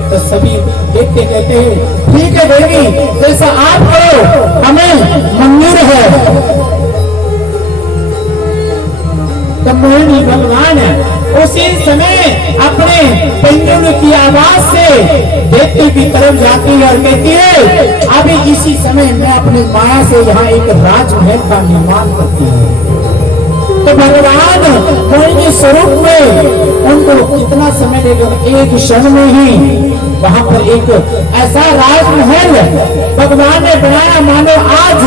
तो तो सभी देखते कहते हैं ठीक है देवी, जैसा आप करो, हमें मंजूर है। तो मोहिनी भगवान उसी समय अपने पेंडुल की आवाज से दैत्य की तरफ जाती है और कहती है अभी इसी समय मैं अपनी माया से यहाँ एक राजमहल का निर्माण करती हूँ। तो भगवान मोहिनी स्वरूप में उनको कितना समय लेगा, एक क्षण में ही वहां पर एक ऐसा राजमहल भगवान ने बनाया मानो आज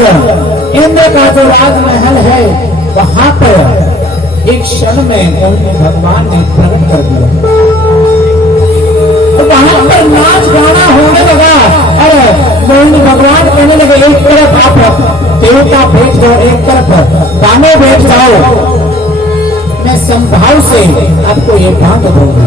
इंद्र का जो राजमहल है वहां पर एक क्षण में भगवान ने प्रकट कर दिया। तो वहां पर नाच गाना होने लगा और मोहिनी भगवान कहने लगे एक तरफ आप देवता बैठ जाओ, एक तरफ दानव बैठ जाओ, मैं संभाव से आपको ये बात दूंगा।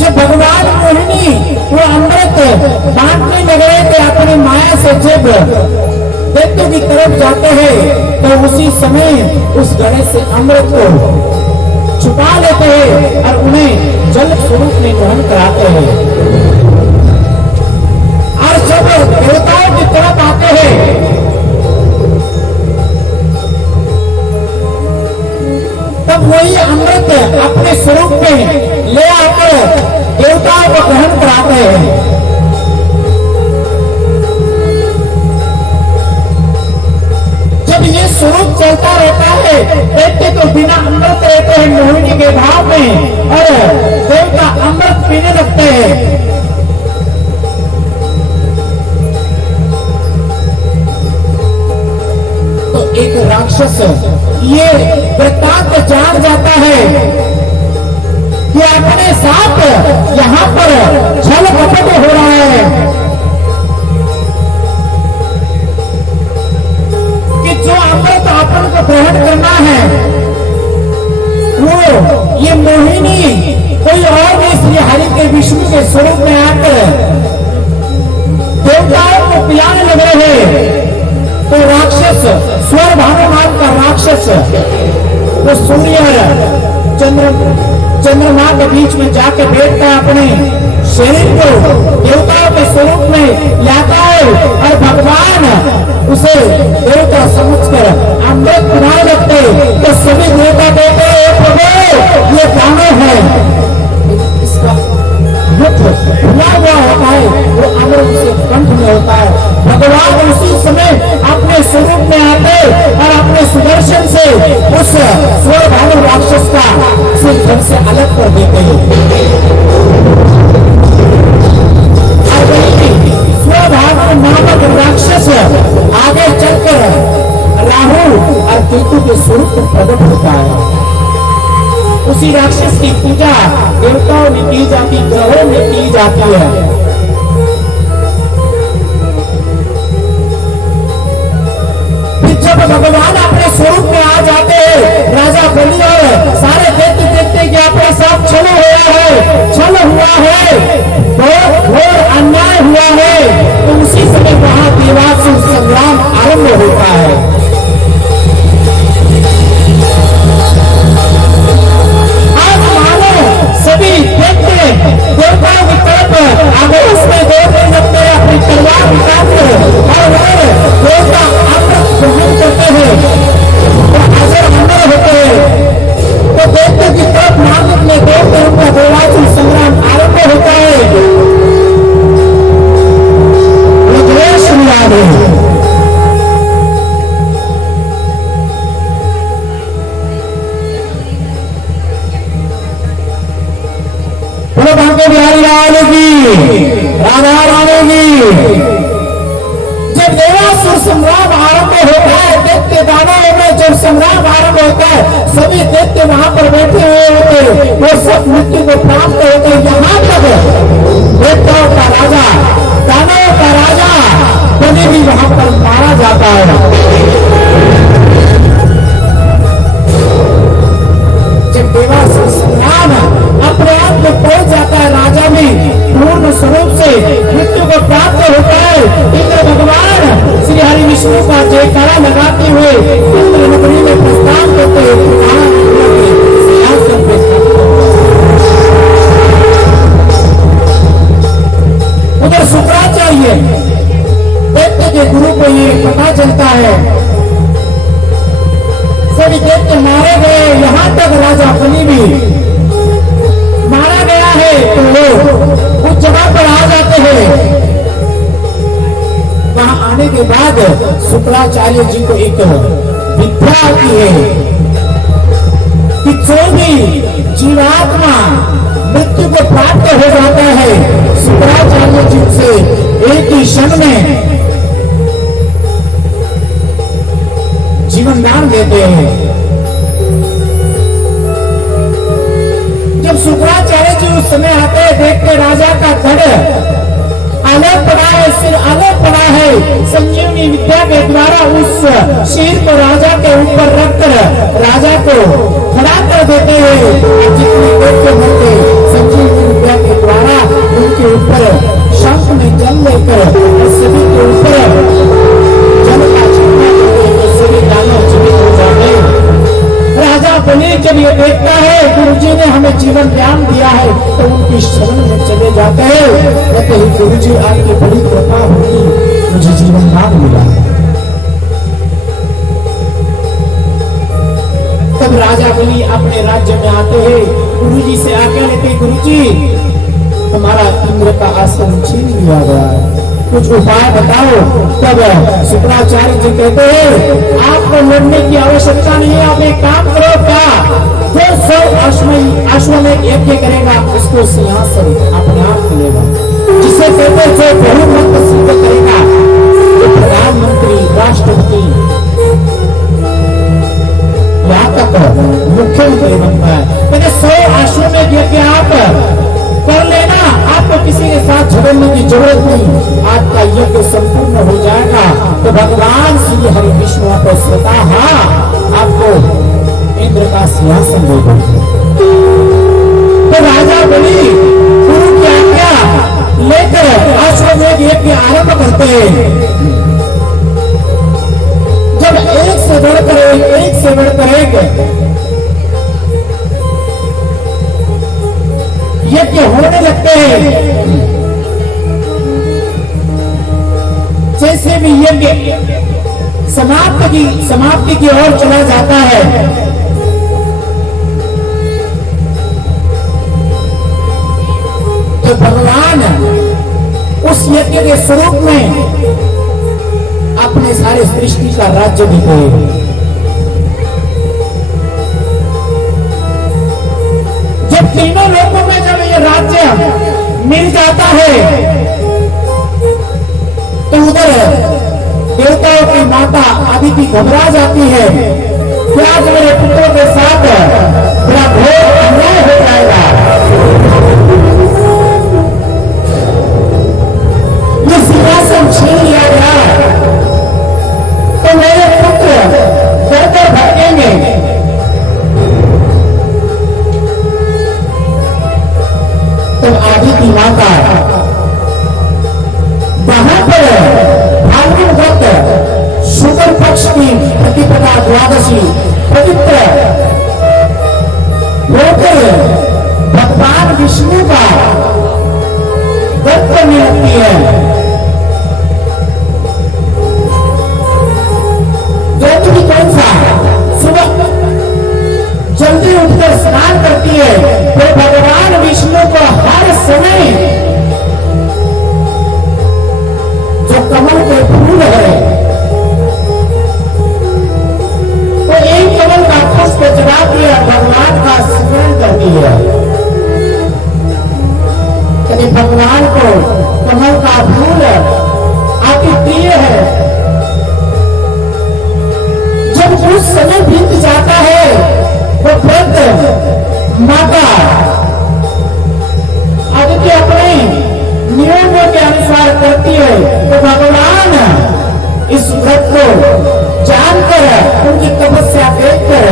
जब भगवान मोहिनी वो अमृत बांटने लगे थे अपनी माया से, जब दैत्य की तरफ जाते हैं तो उसी समय उस गणेश से अमृत को छुपा लेते हैं और उन्हें जल स्वरूप में ग्रहण कराते हैं। और जब देवताओं की तरफ आते हैं तब वही अमृत अपने स्वरूप में ले आकर देवताओं को ग्रहण कराते हैं। जब ये स्वरूप चलता रहता है, दैत्य तो बिना अमृत रहते हैं मोहिनी के भाव में और देवता अमृत पीने लगते हैं। तो एक राक्षस ये वृत्तांत जान जाता है कि अपने साथ यहाँ पर छल कपट हो रहा है, कि जो अमृत अपन को ग्रहण करना है वो ये मोहिनी कोई और नहीं श्री हरि के विष्णु के स्वरूप में आकर देवताओं को पिलाने लग रहे हैं। तो राक्षस स्वर भानुमान का राक्षस वो सूर्य चंद्रमा के बीच में जाके बैठता है, अपने शरीर को देवताओं के स्वरूप में लाता है और भगवान उसे देवता समझकर अमृत पिलाने लगते। तो सभी देवता कहते हैं प्रभु ये दानव है, इसका मुख खुला हुआ होता है, वो अमृत उसके कंठ में होता है। भगवान उसी समय अपने स्वरूप में आते और अपने सुदर्शन से उस स्वर भानु राक्षस का सिर धड़ से अलग कर देते हैं। स्वर भानु नामक राक्षस आगे चलकर राहु और केतु के स्वरूप में प्रकट होता है। उसी राक्षस की पूजा देवताओं में की जाती, ग्रहों में की जाती है। फिर जब भगवान अपने स्वरूप में आ जाते हैं, राजा बलि और सारे दैत्य देखते कि अपने साथ छल हुआ है, बहुत घोर अन्याय हुआ है। तो उसी समय वहां देवासुर संग्राम आरंभ होता है। सभी देखते देवताओं की तरफ आवेश में दौड़ने लगते हैं, अपनी तलवार निकालते और देवता अमृत ग्रहण करते हैं, वो हाजिर अंदर होते हैं। तो देवता की तरफ मांगने में दौड़ते उनका देवासुर संग्राम आरंभ होता है। बिहारी लाल की, राधा रानी की। जब देवासुर संग्राम आरंभ होता है, दैत्य दानवों में जब संग्राम आरंभ होता है, सभी दैत्य वहां पर बैठे हुए होते, वो सब मृत्यु को प्राप्त होते। यहाँ तक देवताओं का राजा, दानवों का राजा बलि भी वहां पर मारा जाता है। जब देवासुर संग्राम अपने आप में पहुंच जाता है, राजा में पूर्ण स्वरूप से मृत्यु को प्राप्त होता है। इंद्र भगवान श्री हरि विष्णु का जयकारा लगाते हुए इंद्र नगरी में प्रस्थान यज्ञ मारे गए, यहाँ तक राजा बलि भी मारा गया है, तो वो उस जगह पर आ जाते हैं। वहां आने के बाद शुक्राचार्य जी को एक विद्या आती है कि जो भी जीवात्मा मृत्यु को प्राप्त हो जाता है, शुक्राचार्य जी से एक ही क्षण में जीवन दान देते हैं। जब शुक्राचार्य जी उस समय आते हैं, देखते राजा का धड़ अलग पड़ा है, सिर अलग पड़ा है, संजीवनी विद्या के द्वारा उस शीर को राजा के ऊपर रखकर राजा को खड़ा कर देते हैं। जितने व्यक्ति भरते संजीवनी विद्या के द्वारा उनके ऊपर शंख में जल लेकर सभी के ऊपर जल का छिड़काव करते हैं, सभी दानव जीवित हो जाते। राजा बलि जब ये देखता है गुरु जी ने हमें जीवन दान दिया है, तो उनकी शरण में चले जाते हैं, कहते हैं गुरु जी आपकी बड़ी कृपा होगी, मुझे जीवन दान मिला। तब राजा बलि अपने राज्य में आते हैं, गुरु जी से आके लेते, गुरु जी हमारा इंद्र का आसन छीन लिया गया है, कुछ उपाय बताओ। तब शुक्राचार्य जी कहते हैं आपको लड़ने की आवश्यकता नहीं है, आप एक काम करो, क्या जो 100 अश्वमेध यज्ञ करेगा उसको सिंहासन अपने आप मिलेगा, जिसे कहते जो बहुमत सिद्ध करेगा वो प्रधानमंत्री राष्ट्रपति यहाँ तक मुख्यमंत्री बनता है। कहते 100 अश्वमेध यज्ञ आप कर लेना, आपको किसी के साथ झगड़ने की जरूरत नहीं, आपका यज्ञ संपूर्ण हो जाएगा। तो भगवान श्री हरि विष्णु को स्वतः आपको इंद्र का सिंहासन दे देंगे। तो राजा बलि गुरु की आज्ञा लेकर अश्वमेध यज्ञ आरंभ करते हैं। जब एक से बढ़कर एक यज्ञ होने लगते हैं, जैसे भी यज्ञ समाप्ति की ओर चला जाता है, तो भगवान उस यज्ञ के स्वरूप में अपने सारे सृष्टि का राज्य देते हैं। जब तीनों लोगों में जब ये राज्य मिल जाता है, तो उधर देवताओं की माता अदिति घबरा जाती है कि आज मेरे पुत्रों के साथ बड़ा घोर अन्याय हो जाएगा, ये सिंहासन छीन लिया गया तो मेरे पुत्र दर भटकेंगे। तो आदिति माता वहां पर फाल्गुन व्रत शुक्ल पक्ष की प्रतिपदा द्वादशी पवित्र होकर भगवान विष्णु का व्रत करने लगती है। व्रत भी कौन सा? सुबह जल्दी उठकर स्नान करती है, तो भगवान विष्णु को हर समय जो कमल के फूल है, तो एक कमल का पुष्प चढ़ाती है, भगवान का स्मरण करती है। कभी भगवान को कमल का फूल अति प्रिय है। जब कुछ समय बीत जाता है, वो व्रत माता आदित्य अपने नियमों के अनुसार करती है, तो भगवान इस व्रत को जानकर उनकी तपस्या देखकर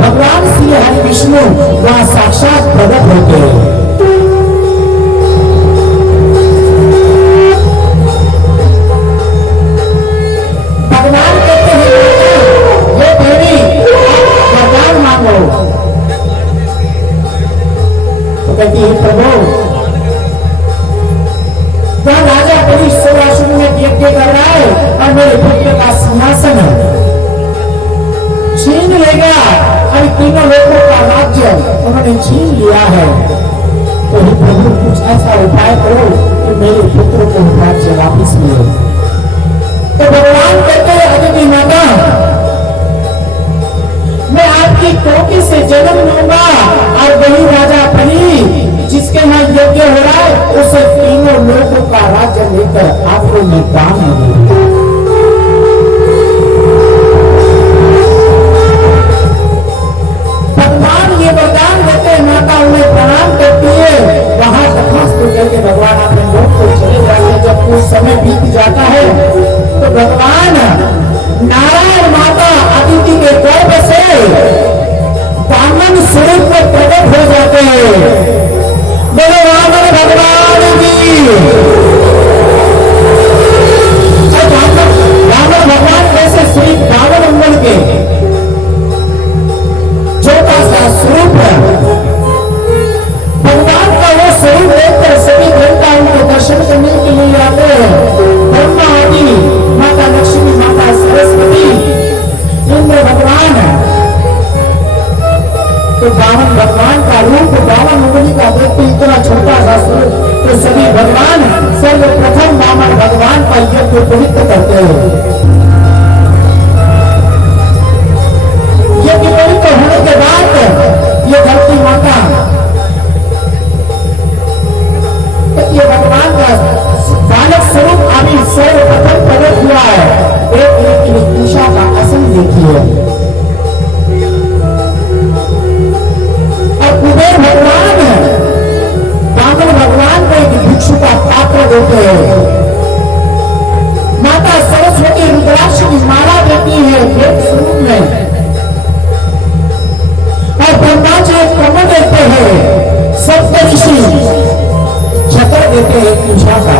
भगवान श्री हरि विष्णु वहां साक्षात प्रकट होते हैं। भगवान कहते हैं ये देवी वरदान मांगो, तो कहती है प्रभु राजा बलि 100 अश्वमेध यज्ञ कर रहा है और मेरे पुत्र का सिंहासन छीन लेगा, छीन लिया है, तो हे प्रभु कुछ ऐसा उपाय करो कि मेरे पुत्र को राज्य वापिस मिले। तो भगवान कहते हैं अदिति माता, मैं आपकी कोखी से जन्म लूंगा और वही राजा बनी जिसके मैं योग्य हो रहा है, उसे तीनों लोगों का राज्य लेकर आपको मैं दान दूंगा। भगवान ये वरदान देते हैं, माता उन्हें प्रणाम करती है, वहां तथास्तु करके भगवान अपने लोग को चले जाते हैं। जब कुछ समय बीत जाता है तो भगवान नारायण माता अदिति के गर्भ से वामन स्वरूप में प्रकट हो जाते हैं। बोलो वामन भगवान की। वामन भगवान कैसे स्वरूप, बावन अंगन के छोटा सा स्वरूप है। भगवान का वो स्वरूप देखकर सभी देवता उनको दर्शन करने के लिए आते हैं। ब्रह्मा आदि, माता लक्ष्मी, माता सरस्वती, इंद्र भगवान, तो बावन भगवान का रूप, बावन उंगली का देखते इतना छोटा सा स्वरूप, तो सभी भगवान सर्वप्रथम बावन भगवान का यज्ञ पवित्र करते हैं। यज्ञ पवित्र होने के बाद ये धरती माता, ये भगवान का बालक स्वरूप अभी सर्वप्रथम प्रकट हुआ है। एक उषा का आसन देखिए, और कुबेर भगवान वामन भगवान को एक भिक्षु का पात्र देते हैं। माता सरस्वती रुद्राक्ष की माला देती है भेंट स्वरूप में, और ब्रह्मा जी एक कमल देते हैं, सप्त ऋषि छतर देते हैं उषा का।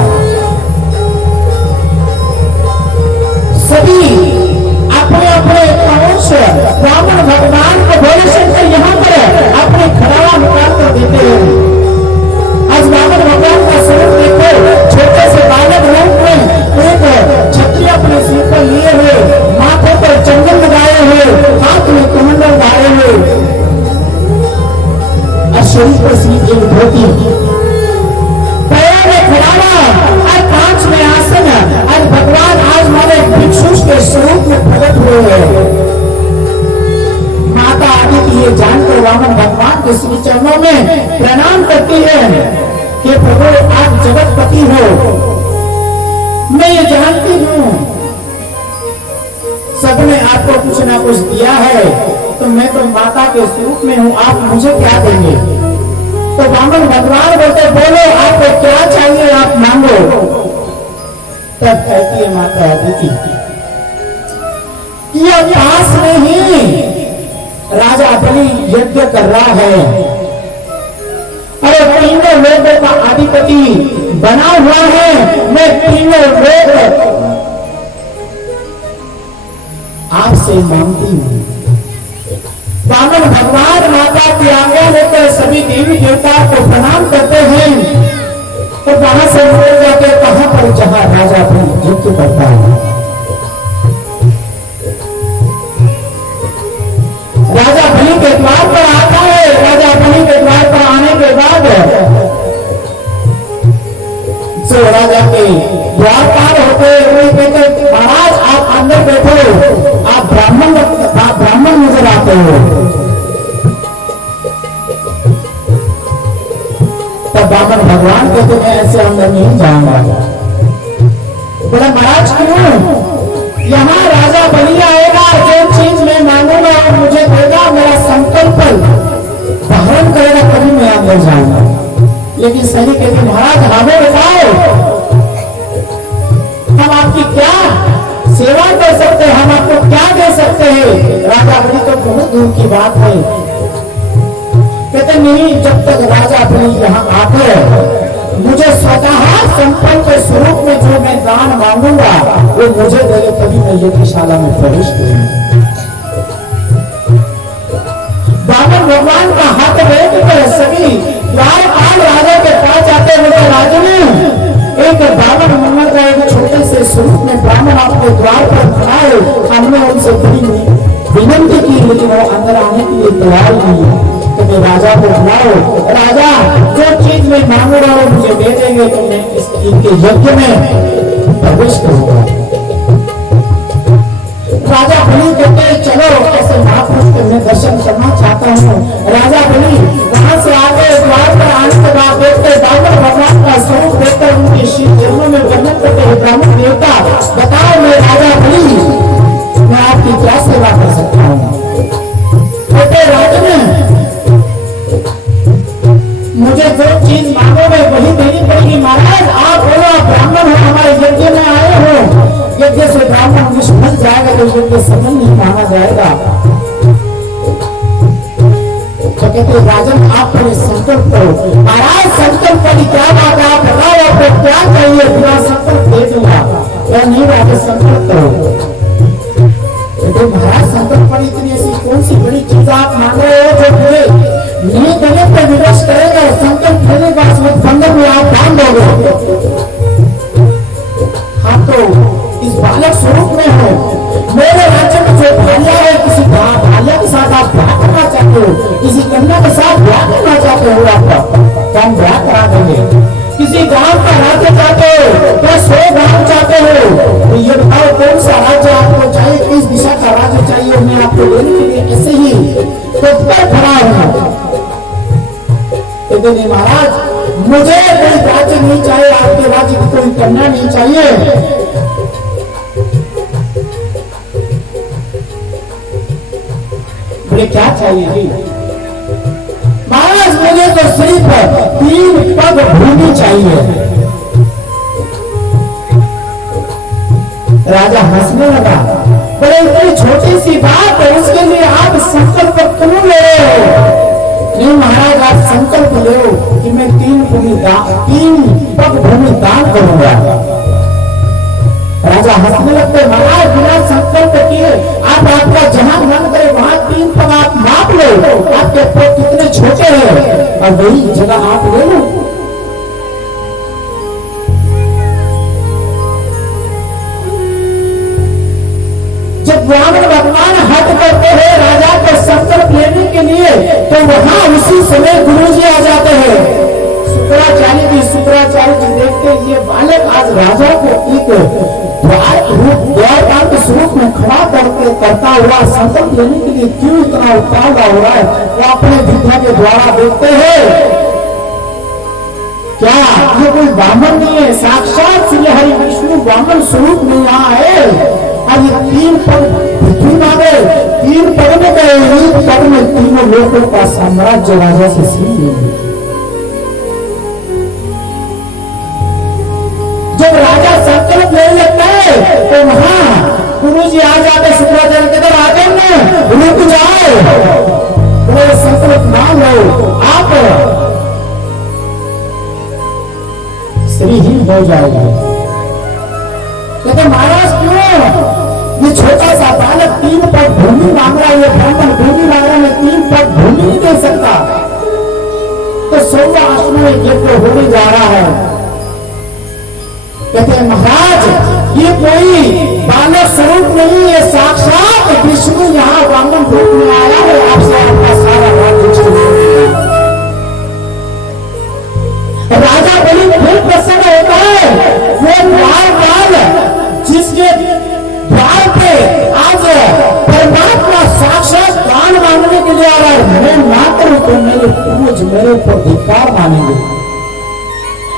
सभी अपने अपने अंश वामन भगवान को भोले शंकर यहाँ पर अपने खड़ावा निकाल कर देते हैं। आज वामन भगवान का स्वरूप देखो, छोटे से बालक रूप में एक छतरी अपने सिर पर लिए हुए, माथे पर चंदन लगाए हुए, हाथ में कमंडल लगाए हुए, और शरीर पर सिर्फ एक धोती, पैरों में खड़ावा और कांच में आसन। आज भगवान आज हमारे भिक्षु के स्वरूप में प्रकट हुए हैं। माता आदिति ये जानकर वामन भगवान के श्री चरणों में प्रणाम करती है कि प्रभु आप जगतपति हो, मैं ये जानती हूँ सबने आपको कुछ ना कुछ दिया है, तो मैं तो माता के स्वरूप में हूँ, आप मुझे क्या देंगे? तो वामन भगवान बोलते, बोलो आपको क्या चाहिए, आप मांगो। तब कहती है माता अदिति, यह पास में ही राजा बलि यज्ञ कर रहा है और तीनों लोगों का अधिपति बना हुआ है। मैं तीनों लोग आपसे मांगती हूं। वामन भगवान माता की आज्ञा लेकर सभी देवी देवताओं को प्रणाम करते हैं। तो वहां से निकल जाते कहां पर, जहां राजा बलि यज्ञ करता है। राजा बलि के द्वार पर आता है। राजा बलि के द्वार पर आने के बाद जो राजा के द्वारपाल होते हुए कहते, महाराज आप अंदर बैठो, आप ब्राह्मण नजर आते हो। तब ब्राह्मण भगवान कहते, मैं ऐसे अंदर नहीं जाऊंगा। बोला महाराज क्यों? यहाँ राजा बलि आएगा, जो चीज मैं मांगूंगा और मुझे देगा, मेरा संकल्प धारण करेगा, कभी मैं अंदर जाऊंगा। लेकिन सही कहते, महाराज हमें बताओ हम आपकी क्या सेवा कर सकते हैं, हम आपको क्या दे सकते हैं? राजा बलि तो बहुत दूर की बात है। कहते नहीं, जब तक राजा बलि यहाँ आकर मुझे स्वतः संपन्न के स्वरूप में जो मैं दान मांगूंगा वो मुझे देगा, तभी मैं यज्ञशाला में प्रवेश करूंगा। वामन भगवान का हाथ रेख पर सभी द्वारपाल राजा के पास जाते हुए, राजा ने एक ब्राह्मण मंगल का एक छोटे से स्वरूप में ब्राह्मण आपके द्वार पर खड़ा है। हमने उनसे बड़ी विनती की, लेकिन वो अंदर आने के लिए तैयार नहीं है। तो कहते राजा को बुलाओ, राजा जो चीज मैं मांग रहा हूं मुझे दे देंगे तो मैं इनके यज्ञ में प्रवेश करूंगा। राजा बलि कहते चलो ऐसे महापुरुष के मैं दर्शन करना चाहता हूँ। राजा बलि वहां से आगे द्वार पर आने के बाद देखते ब्राह्मण भगवान का स्वरूप देखकर उनके श्री चरणों में वंदन करते हैं। ब्राह्मण देवता बताओ मैं राजा बलि मैं आपकी क्या सेवा कर सकता हूँ। कहते राजन मुझे जो चीज मांगोगे वही देनी पड़ेगी। महाराज आप बोलो ब्राह्मण हो हमारे यज्ञ में आए हो, यज्ञ से ब्राह्मण निष्फल जाएगा तो यज्ञ सफल नहीं माना जाएगा। तो कहते राजन आप पहले संकल्प करो। महाराज संकल्प करी क्या बात है, आप बताओ आपको क्या चाहिए, बिना संकल्प दे दूंगा या नहीं। राजा संकल्प करो। तो महाराज संकल्प करी इतनी ऐसी कौन सी बड़ी चीज आप मांग रहे हो जो मुझे नहीं देने पर विवश करेगा। संकल्प लेने के बाद बंधन में आप बांध दोगे। हाँ तो इस बालक स्वरूप में हो, मेरे राज्य में जो भालिया है किसी भालिया के साथ आप ब्याह करना चाहते हो, किसी कन्या के साथ ब्याह करना चाहते हो, आपका तो हम ब्याह करा देंगे। किसी गांव का राज्य चाहते हो या 100 गांव चाहते हो, तो ये बताओ कौन सा राज्य आपको चाहिए, किस दिशा का राज्य चाहिए, मैं आपको लेने के लिए ऐसे ही तो खड़ा हूं। नहीं महाराज मुझे कोई राज्य नहीं चाहिए, आपके राज्य की कोई कन्या नहीं चाहिए। मुझे क्या चाहिए जी? महाराज मुझे तो सिर्फ 3 पग भूमि चाहिए। राजा हंसने लगा, बड़े इतनी छोटी सी बात है उसके लिए आप संकल्प क्यों ले रहे हो? नहीं महाराज आप संकल्प लो कि मैं 3 पग भूमि दान करूंगा। राजा हंसने लगते, महाराज बिना संकल्प किए आप आपका जहां मन करे वहां 3 पग आप नाप लो, आपके पग कितने छोटे हैं और वही जगह आप ले लो। जब ब्राह्मण भगवान हट करते हैं राजा को संकल्प लेने के लिए, तो वहां उसी समय गुरुजी आ जाते हैं। शुक्राचार्य जी देखते ये बालक आज राजा को एक द्वारपाल के स्वरूप में खड़ा करता हुआ संकल्प लेने के लिए क्यों इतना उतावला हो रहा है। वो अपने विद्या के द्वारा देखते हैं क्या ये कोई ब्राह्मण नहीं है, साक्षात श्री हरि विष्णु ब्राह्मण स्वरूप में यहाँ है। और ये 3 पग पृथ्वी मांगे, 3 पग में गए, 1 पग में तीनों लोगों का साम्राज्य राजा से छीन लेंगे। जब राजा संकल्प लेने लगता है तो वहां गुरुजी आ जाते, शुक्राचार्य कहते राजन ने रुक जाओ, वो संकल्प ना लो आप श्रीहीन हो जाएगा। कहते महाराज क्यों? ये छोटा सा बालक 3 पग भूमि मांग रहा है, ये ब्राह्मण भूमि मांग रहा है, 3 पग भूमि नहीं दे सकता। तो 16वां अश्वमेध यज्ञ होने जा रहा है। कहते महाराज ये कोई बालक स्वरूप नहीं है, साक्षात विष्णु यहाँ ब्राह्मण रूप में आया है, आपसे आपका सारा राज्य। राजा बलि फिर प्रसन्न होता है। वो द्वारपाल जिसके द्वार पे आज परमात्मा साक्षात दान मांगने के लिए आ रहा है, मैं ना करूं तो मेरे पूर्वज मेरे ऊपर धिक्कार मानेंगे।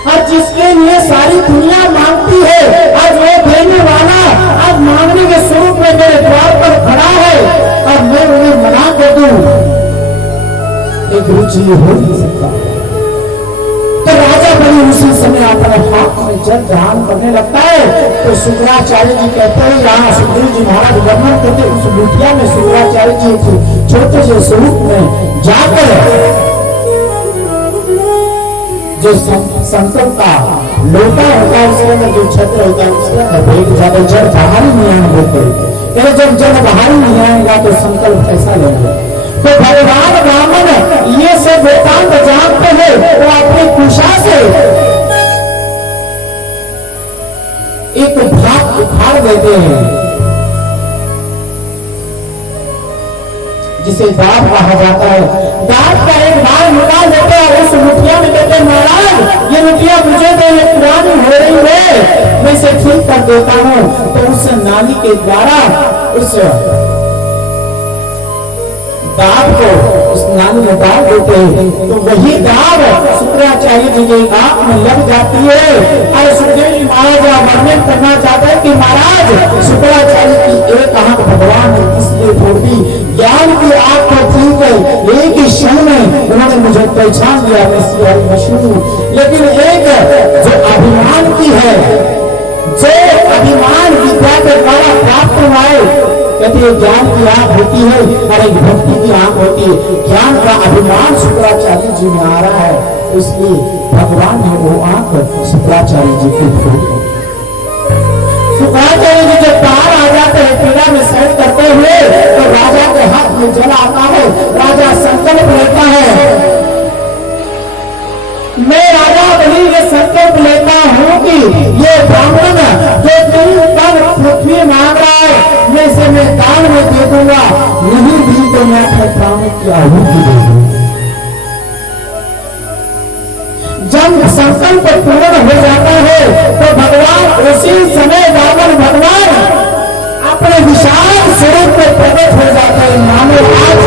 और जिसके लिए सारी दुनिया मांगती है, आज वो देने वाला आज मांगने के स्वरूप में मेरे द्वार पर खड़ा है और मैं उन्हें मना कर दूं, एक रुचि हो नहीं सकता। तो राजा बलि उसी समय अपने हाथ में जल ध्यान करने लगता है। तो शुक्राचार्य जी कहते हैं, यहाँ सुखदेव जी महाराज वर्णन करते उस लुटिया में शुक्राचार्य जी छोटे से स्वरूप में जाकर जो संकल्प का लोटा होता है उसके अंदर जो छत्र होता है उसके अंदर भेद जाकर जब बाहर ही नहीं आएंगे कहते जब जब बाहर ही नहीं आएगा तो संकल्प कैसा लेंगे। तो भगवान ब्राह्मण ये सब वेदांत जानते हैं, वो अपनी कुशा से एक भाग उखाड़ देते हैं जिसे दाब कहा जाता है। दाब का एक भाग निकाल देते हैं, उस मुठिया में कहते महाराज ये मुठिया मुझे तो ये पुरानी हो रही है, मैं इसे ठीक कर देता हूँ। तो उस नाली के द्वारा उस दाब को उस नाली में डाल देते हैं, तो वही दाब शुक्राचार्य जी के आंख में लग जाती है। और सुखदेव जी महाराज वर्णन करना चाहते हैं कि महाराज शुक्राचार्य की एक आंख भगवान ने इसलिए फोड़ दी, ज्ञान की आंख को ठीक है, एक ही क्षण में उन्होंने मुझे पहचान लिया मैं श्री हरि विष्णु। लेकिन एक जो अभिमान की है, जो अभिमान विद्या के द्वारा प्राप्त हुआ है, कहते हैं ज्ञान की आंख होती है और एक भक्ति की आंख होती है। ज्ञान का अभिमान शुक्राचार्य जी में आ रहा है, इसलिए भगवान ने वो आंख शुक्राचार्य जी की खोल दी। शुक्राचार्य जी जब बाहर आ जाते हैं पीड़ा में शयन करते हुए, तो राजा के हाथ में जल आता है। राजा संकल्प लेता है, मैं राजा बलि ये संकल्प लेता हूँ कि ये ब्राह्मण जो 3 टन पृथ्वी मांग रहा है, मैं इसे मैं दान में दे दूंगा, नहीं भी तो मैं अपने प्राणों की आहुति दे दूंगा। जब संकल्प पूर्ण हो जाता है तो भगवान उसी समय रावण भगवान अपने विशाल स्वरूप में प्रकट हो जाता है। मानो आज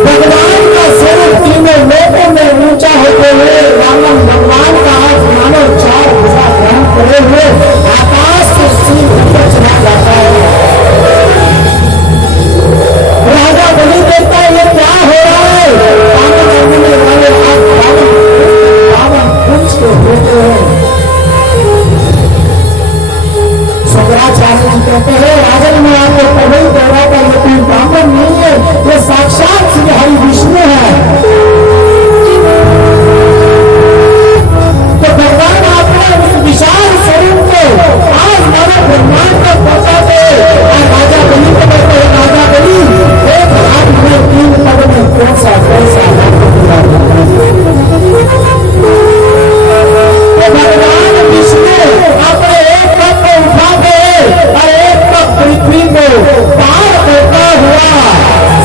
भगवान का स्वरूप तीनों लोकों में ऊंचा होते हुए रावण भगवान का आज मानो 4 भुजा ग्रहण करे हुए आकाश से सिर ऊपर चला जाता है। राजा बलि देखता है ये क्या हो रहा है, रावण कुछ के होते हैं। शुक्राचार्य जी कहते हैं राजन में आपको पढ़े दौरा का ये कोई ब्राह्मण नहीं है, ये साक्षात श्री हरि विष्णु है। तो भगवान आपने उस विशाल स्वरूप को आज मानव ब्रह्मांड तक पहुंचाते और राजा बलि को कहते हैं राजा बलि एक हाथ में 3 पद में कौन सा तो भगवान विष्णु अपने एक पद को उठाते और एक पद पृथ्वी को पार करता हुआ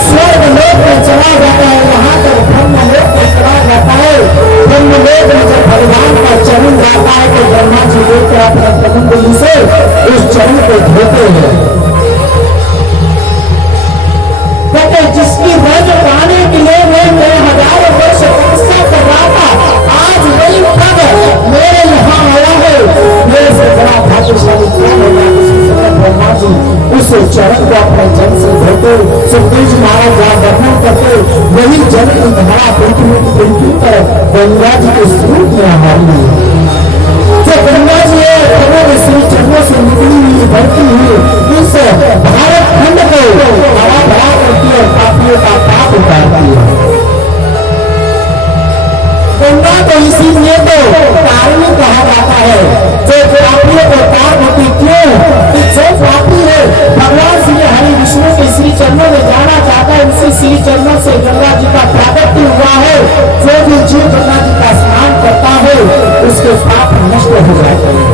स्वर्ग लोक में चला जाता है। वहां तक ब्रह्म लोक में चला जाता है। ब्रह्म लोक में जब भगवान का चरण जाता है तो ब्रह्मा जी लेकर अपने कमंडली से उस चरण को धोते हैं। कहते जिसकी रज पाने के लिए मैं हजारों वर्ष तपस्या कर रहा था, आज वही पद मेरे यहाँ आया है। मेरे से बड़ा भाग्यशाली कौन होगा? ब्रह्मा जी उस चरण को अपने जल से धोते, सुखदेव जी महाराज जहाँ वर्णन करते, वही जल की धारा पृथ्वी पर गंगा जी के स्वरूप में हमारी जो गंगा जी है प्रभु श्री चरणों से निकली हुई बढ़ती हुई उस भारत खंड को हरा भरा करती है, पापियों का पाप उतारती है। गंगा तो इसीलिए तो तारिणी कहा जाता है, जो पापियों को पार होती। क्यों? कि जो पापी है भगवान श्री हरि विष्णु के श्री चरणों में जाना चाहता है, उसी श्री चरणों से गंगा जी का प्रागट्य हुआ है। जो भी जीव गंगा जी का स्नान करता है उसके पाप नष्ट हो जाते हैं।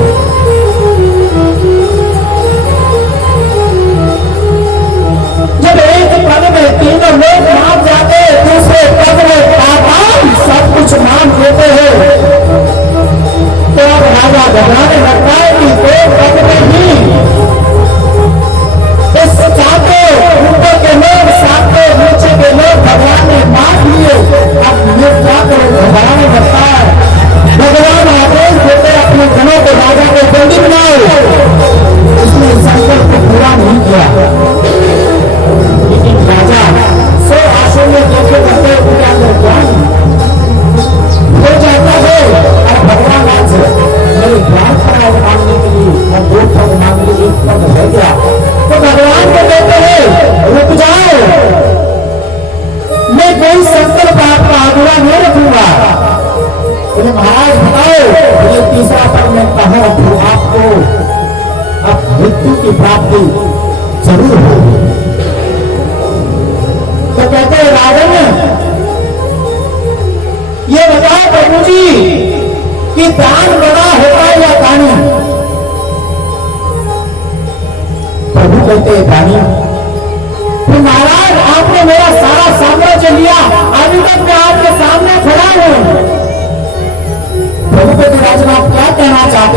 जब एक पद में तीनों लोग मान जाते, दूसरे पद में पाताल सब कुछ मान लेते हैं, तो अब राजा घबराने लगता है कि 2 पद में ही इस चाहते ऊपर के लोग सातों नीचे के लोग भगवान ने मार लिए। अब ये क्या करें? घबराने लगता है। भगवान आदेश देते अपने जनों को राजा को बंदी बनाओ। उसने संकल्प को पूरा नहीं किया, लेकिन राजा 100 आंसू में देखे करते पूरा हो जाता है। और भगवान आज मेरे ज्ञान का मांगने के लिए और 2 पद मांगने के 1 पद रह गया, तो भगवान को कहते हैं रुक जाओ, मैं कोई संकल्प आपका अधूरा नहीं रखूंगा। बोले महाराज बताओ ये तीसरा पद में कहा रखूं आपको? अब मृत्यु की प्राप्ति जरूर होगी। तो कहते हैं रावण ये बताओ प्रभु जी कि दान बड़ा होता है या दानी? प्रभु कहते हैं दानी। तो महाराज आपने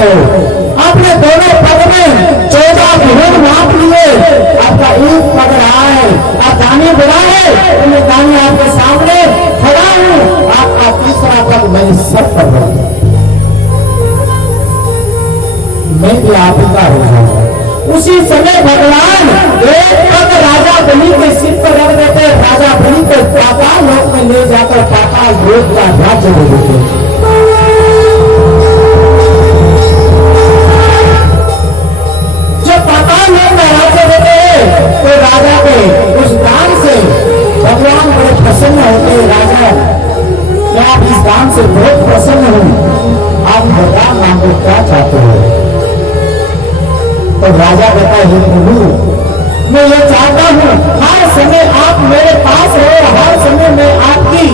चाहते हो। आपने दोनों पद में 14 भुवन माप लिए, आपका एक पद रहा है। आप दानी बुरा है तो मैं दानी आपके सामने खड़ा हूं, आपका तीसरा पद मैंने सब कर रहा हूं, मैं भी आप ही का हो जाऊंगा। उसी समय भगवान एक पद राजा बलि के सिर पर रख देते, राजा बलि को पाताल लोक में ले जाकर पाताल लोक का राज्य दे देते। जो पाताल लोक में राज्य देते हैं तो राजा के उस दान से भगवान बड़े प्रसन्न होते हैं। राजा क्या आप इस दान से बहुत प्रसन्न हो, आप भगवान मांगो क्या चाहते हो? तो राजा कहता है प्रभु मैं ये चाहता हूं हर समय आप मेरे पास हो, हर समय मैं आपकी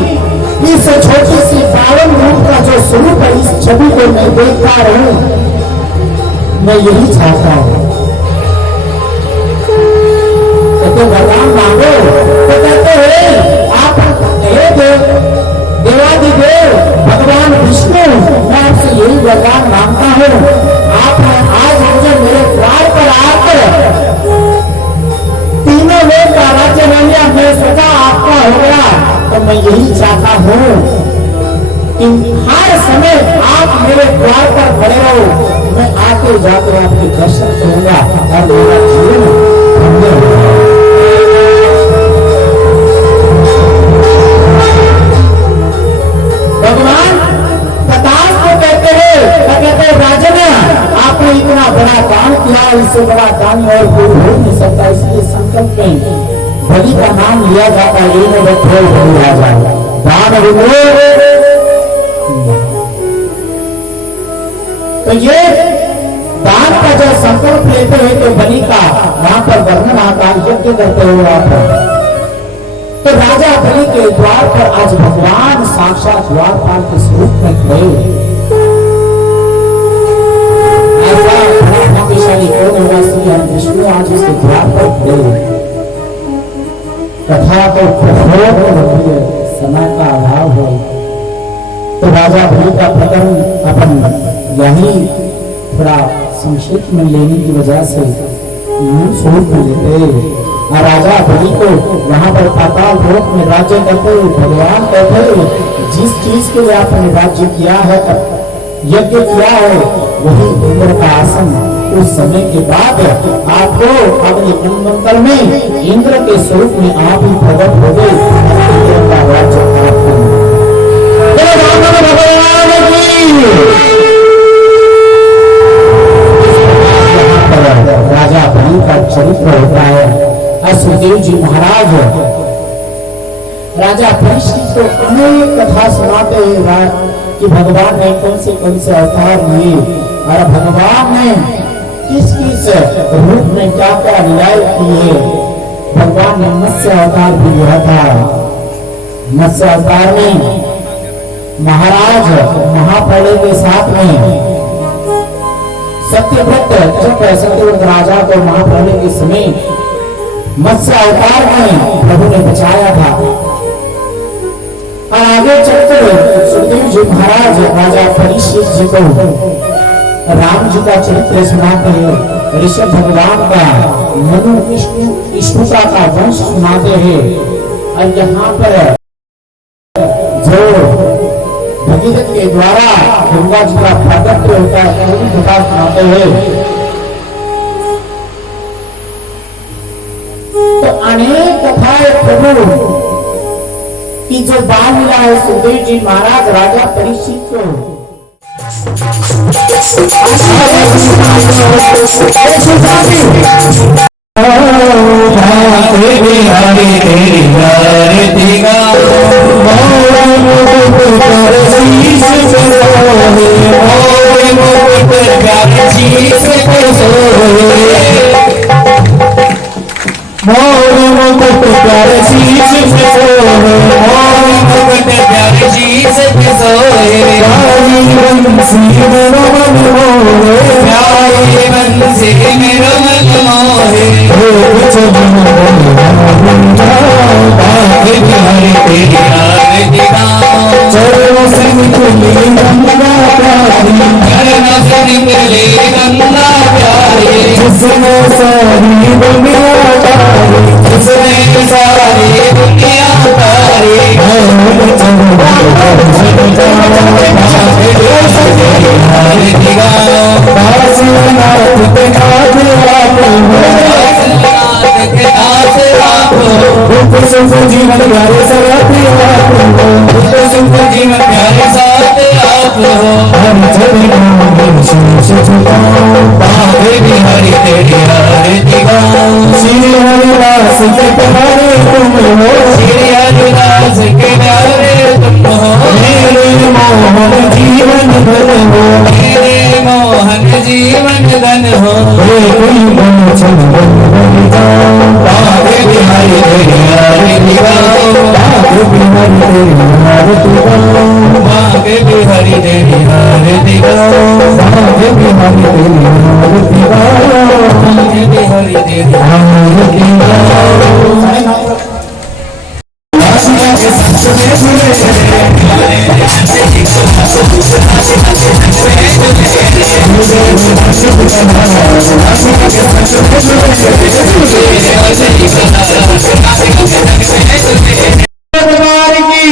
इस छोटी सी पावन रूप का जो स्वरूप है इस छवि को मैं देखता रहूं, मैं यही चाहता हूं। तो भगवान मांगो तो कहते हैं आप हे देवादिदेव भगवान विष्णु, मैं आपसे यही वरदान मांगता हूं, आप आज मुझे मेरे द्वार पर आकर तीनों लोग का राज्य ले लिया, मैं सदा आपका हो गया, तो मैं यही चाहता हूं कि हर समय आप मेरे द्वार पर खड़े रहो, मैं आते जाते आपके दर्शन करूंगा और मेरा जीवन धन्य होगा। भगवान प्रताप को कहते हैं राजन आपने इतना बड़ा दान किया, इससे बड़ा दान और कोई हो नहीं सकता, इसलिए संकल्प में बलि का नाम लिया जाता है, ये बलि राजा दान। तो ये दान का जो संकल्प लेते हैं तो बलि का वहां पर वर्णन आता है, यज्ञ करते हुए आता है। तो राजा बलि के द्वार पर आज भगवान साक्षात द्वारपाल के स्वरूप में खड़े, ऐसा बड़ा भाग्यशाली कौन होगा? श्री हरि विष्णु आज उसके द्वार पर खड़े। कथा तो बहुत लंबी है, समय का अभाव है, तो राजा बलि का प्रकरण अपन यही थोड़ा संक्षिप्त में लेने की वजह से स्वरूप में लेते। राजा बलि को वहां पर पाताल लोक में राज्य करते भगवान कहते जिस चीज के लिए आपने राज्य किया है, यज्ञ किया है, वही इंद्र का आसन। उस समय के बाद आपको अगले मनमंत्र में इंद्र के स्वरूप में आप ही प्रकट हो गए, इंद्र का राज्य प्राप्त राजा बलि का चरित्र होता है। सुखदेव जी महाराज राजा परीक्षित को अनेक कथा सुनाते हैं कि भगवान ने कौन से अवतार लिए और भगवान ने किस किस रूप में क्या क्या लीलाएं की है। भगवान ने मत्स्य अवतार भी लिया था। मत्स्य अवतार में महाराज महाप्रलय के साथ में सत्यव्रत जब सत्यव्रत राजा को महाप्रलय के समय मत्स्य अवतार में प्रभु ने बचाया था। और आगे चलकर सुखदेव जी महाराज राजा परीक्षित जी को राम जी का चरित्र सुनाते हैं, ऋषभ भगवान का मनु विष्णुता का वंश सुनाते हैं। और यहाँ पर जो भगीरथ के द्वारा गंगा जी का प्राकट्य होता है पूरी कथा सुनाते हैं। तो अनेक कथाएं प्रभु की जो बाल मिला है सुखदेव जी महाराज राजा परीक्षित को चरण निकले गंगा प्यारे, जिसने सारी दुनिया तारी, जिसने सारी दुनिया तारी, काशीनाथ के नाथ आपको, रूप सुख जीवन प्यारे साथी आपको, जीवन प्यारे साथ आप हो। हम चरणों में शीश झुकाऊं, बाबे बिहारी तेरी आरती गाऊं, श्री हरिदास के प्यारे तुम हो, श्री हरिदास के प्यारे तुम हो, मेरे मोहन जीवन धन हो, मेरे मोहन जीवन धन हो। हे कोई बन चंदन बन जाओ, बाबे बिहारी तेरी आरती गाऊं, बाबे बिहारी तेरी आरती गाओ, बाबे बिहारी तेरी आरती गाऊं, बाबे बिहारी तेरी आरती गाओ, बाबे बिहारी तेरी आरती गाओ। काशिया के संत में सुने, भगवान की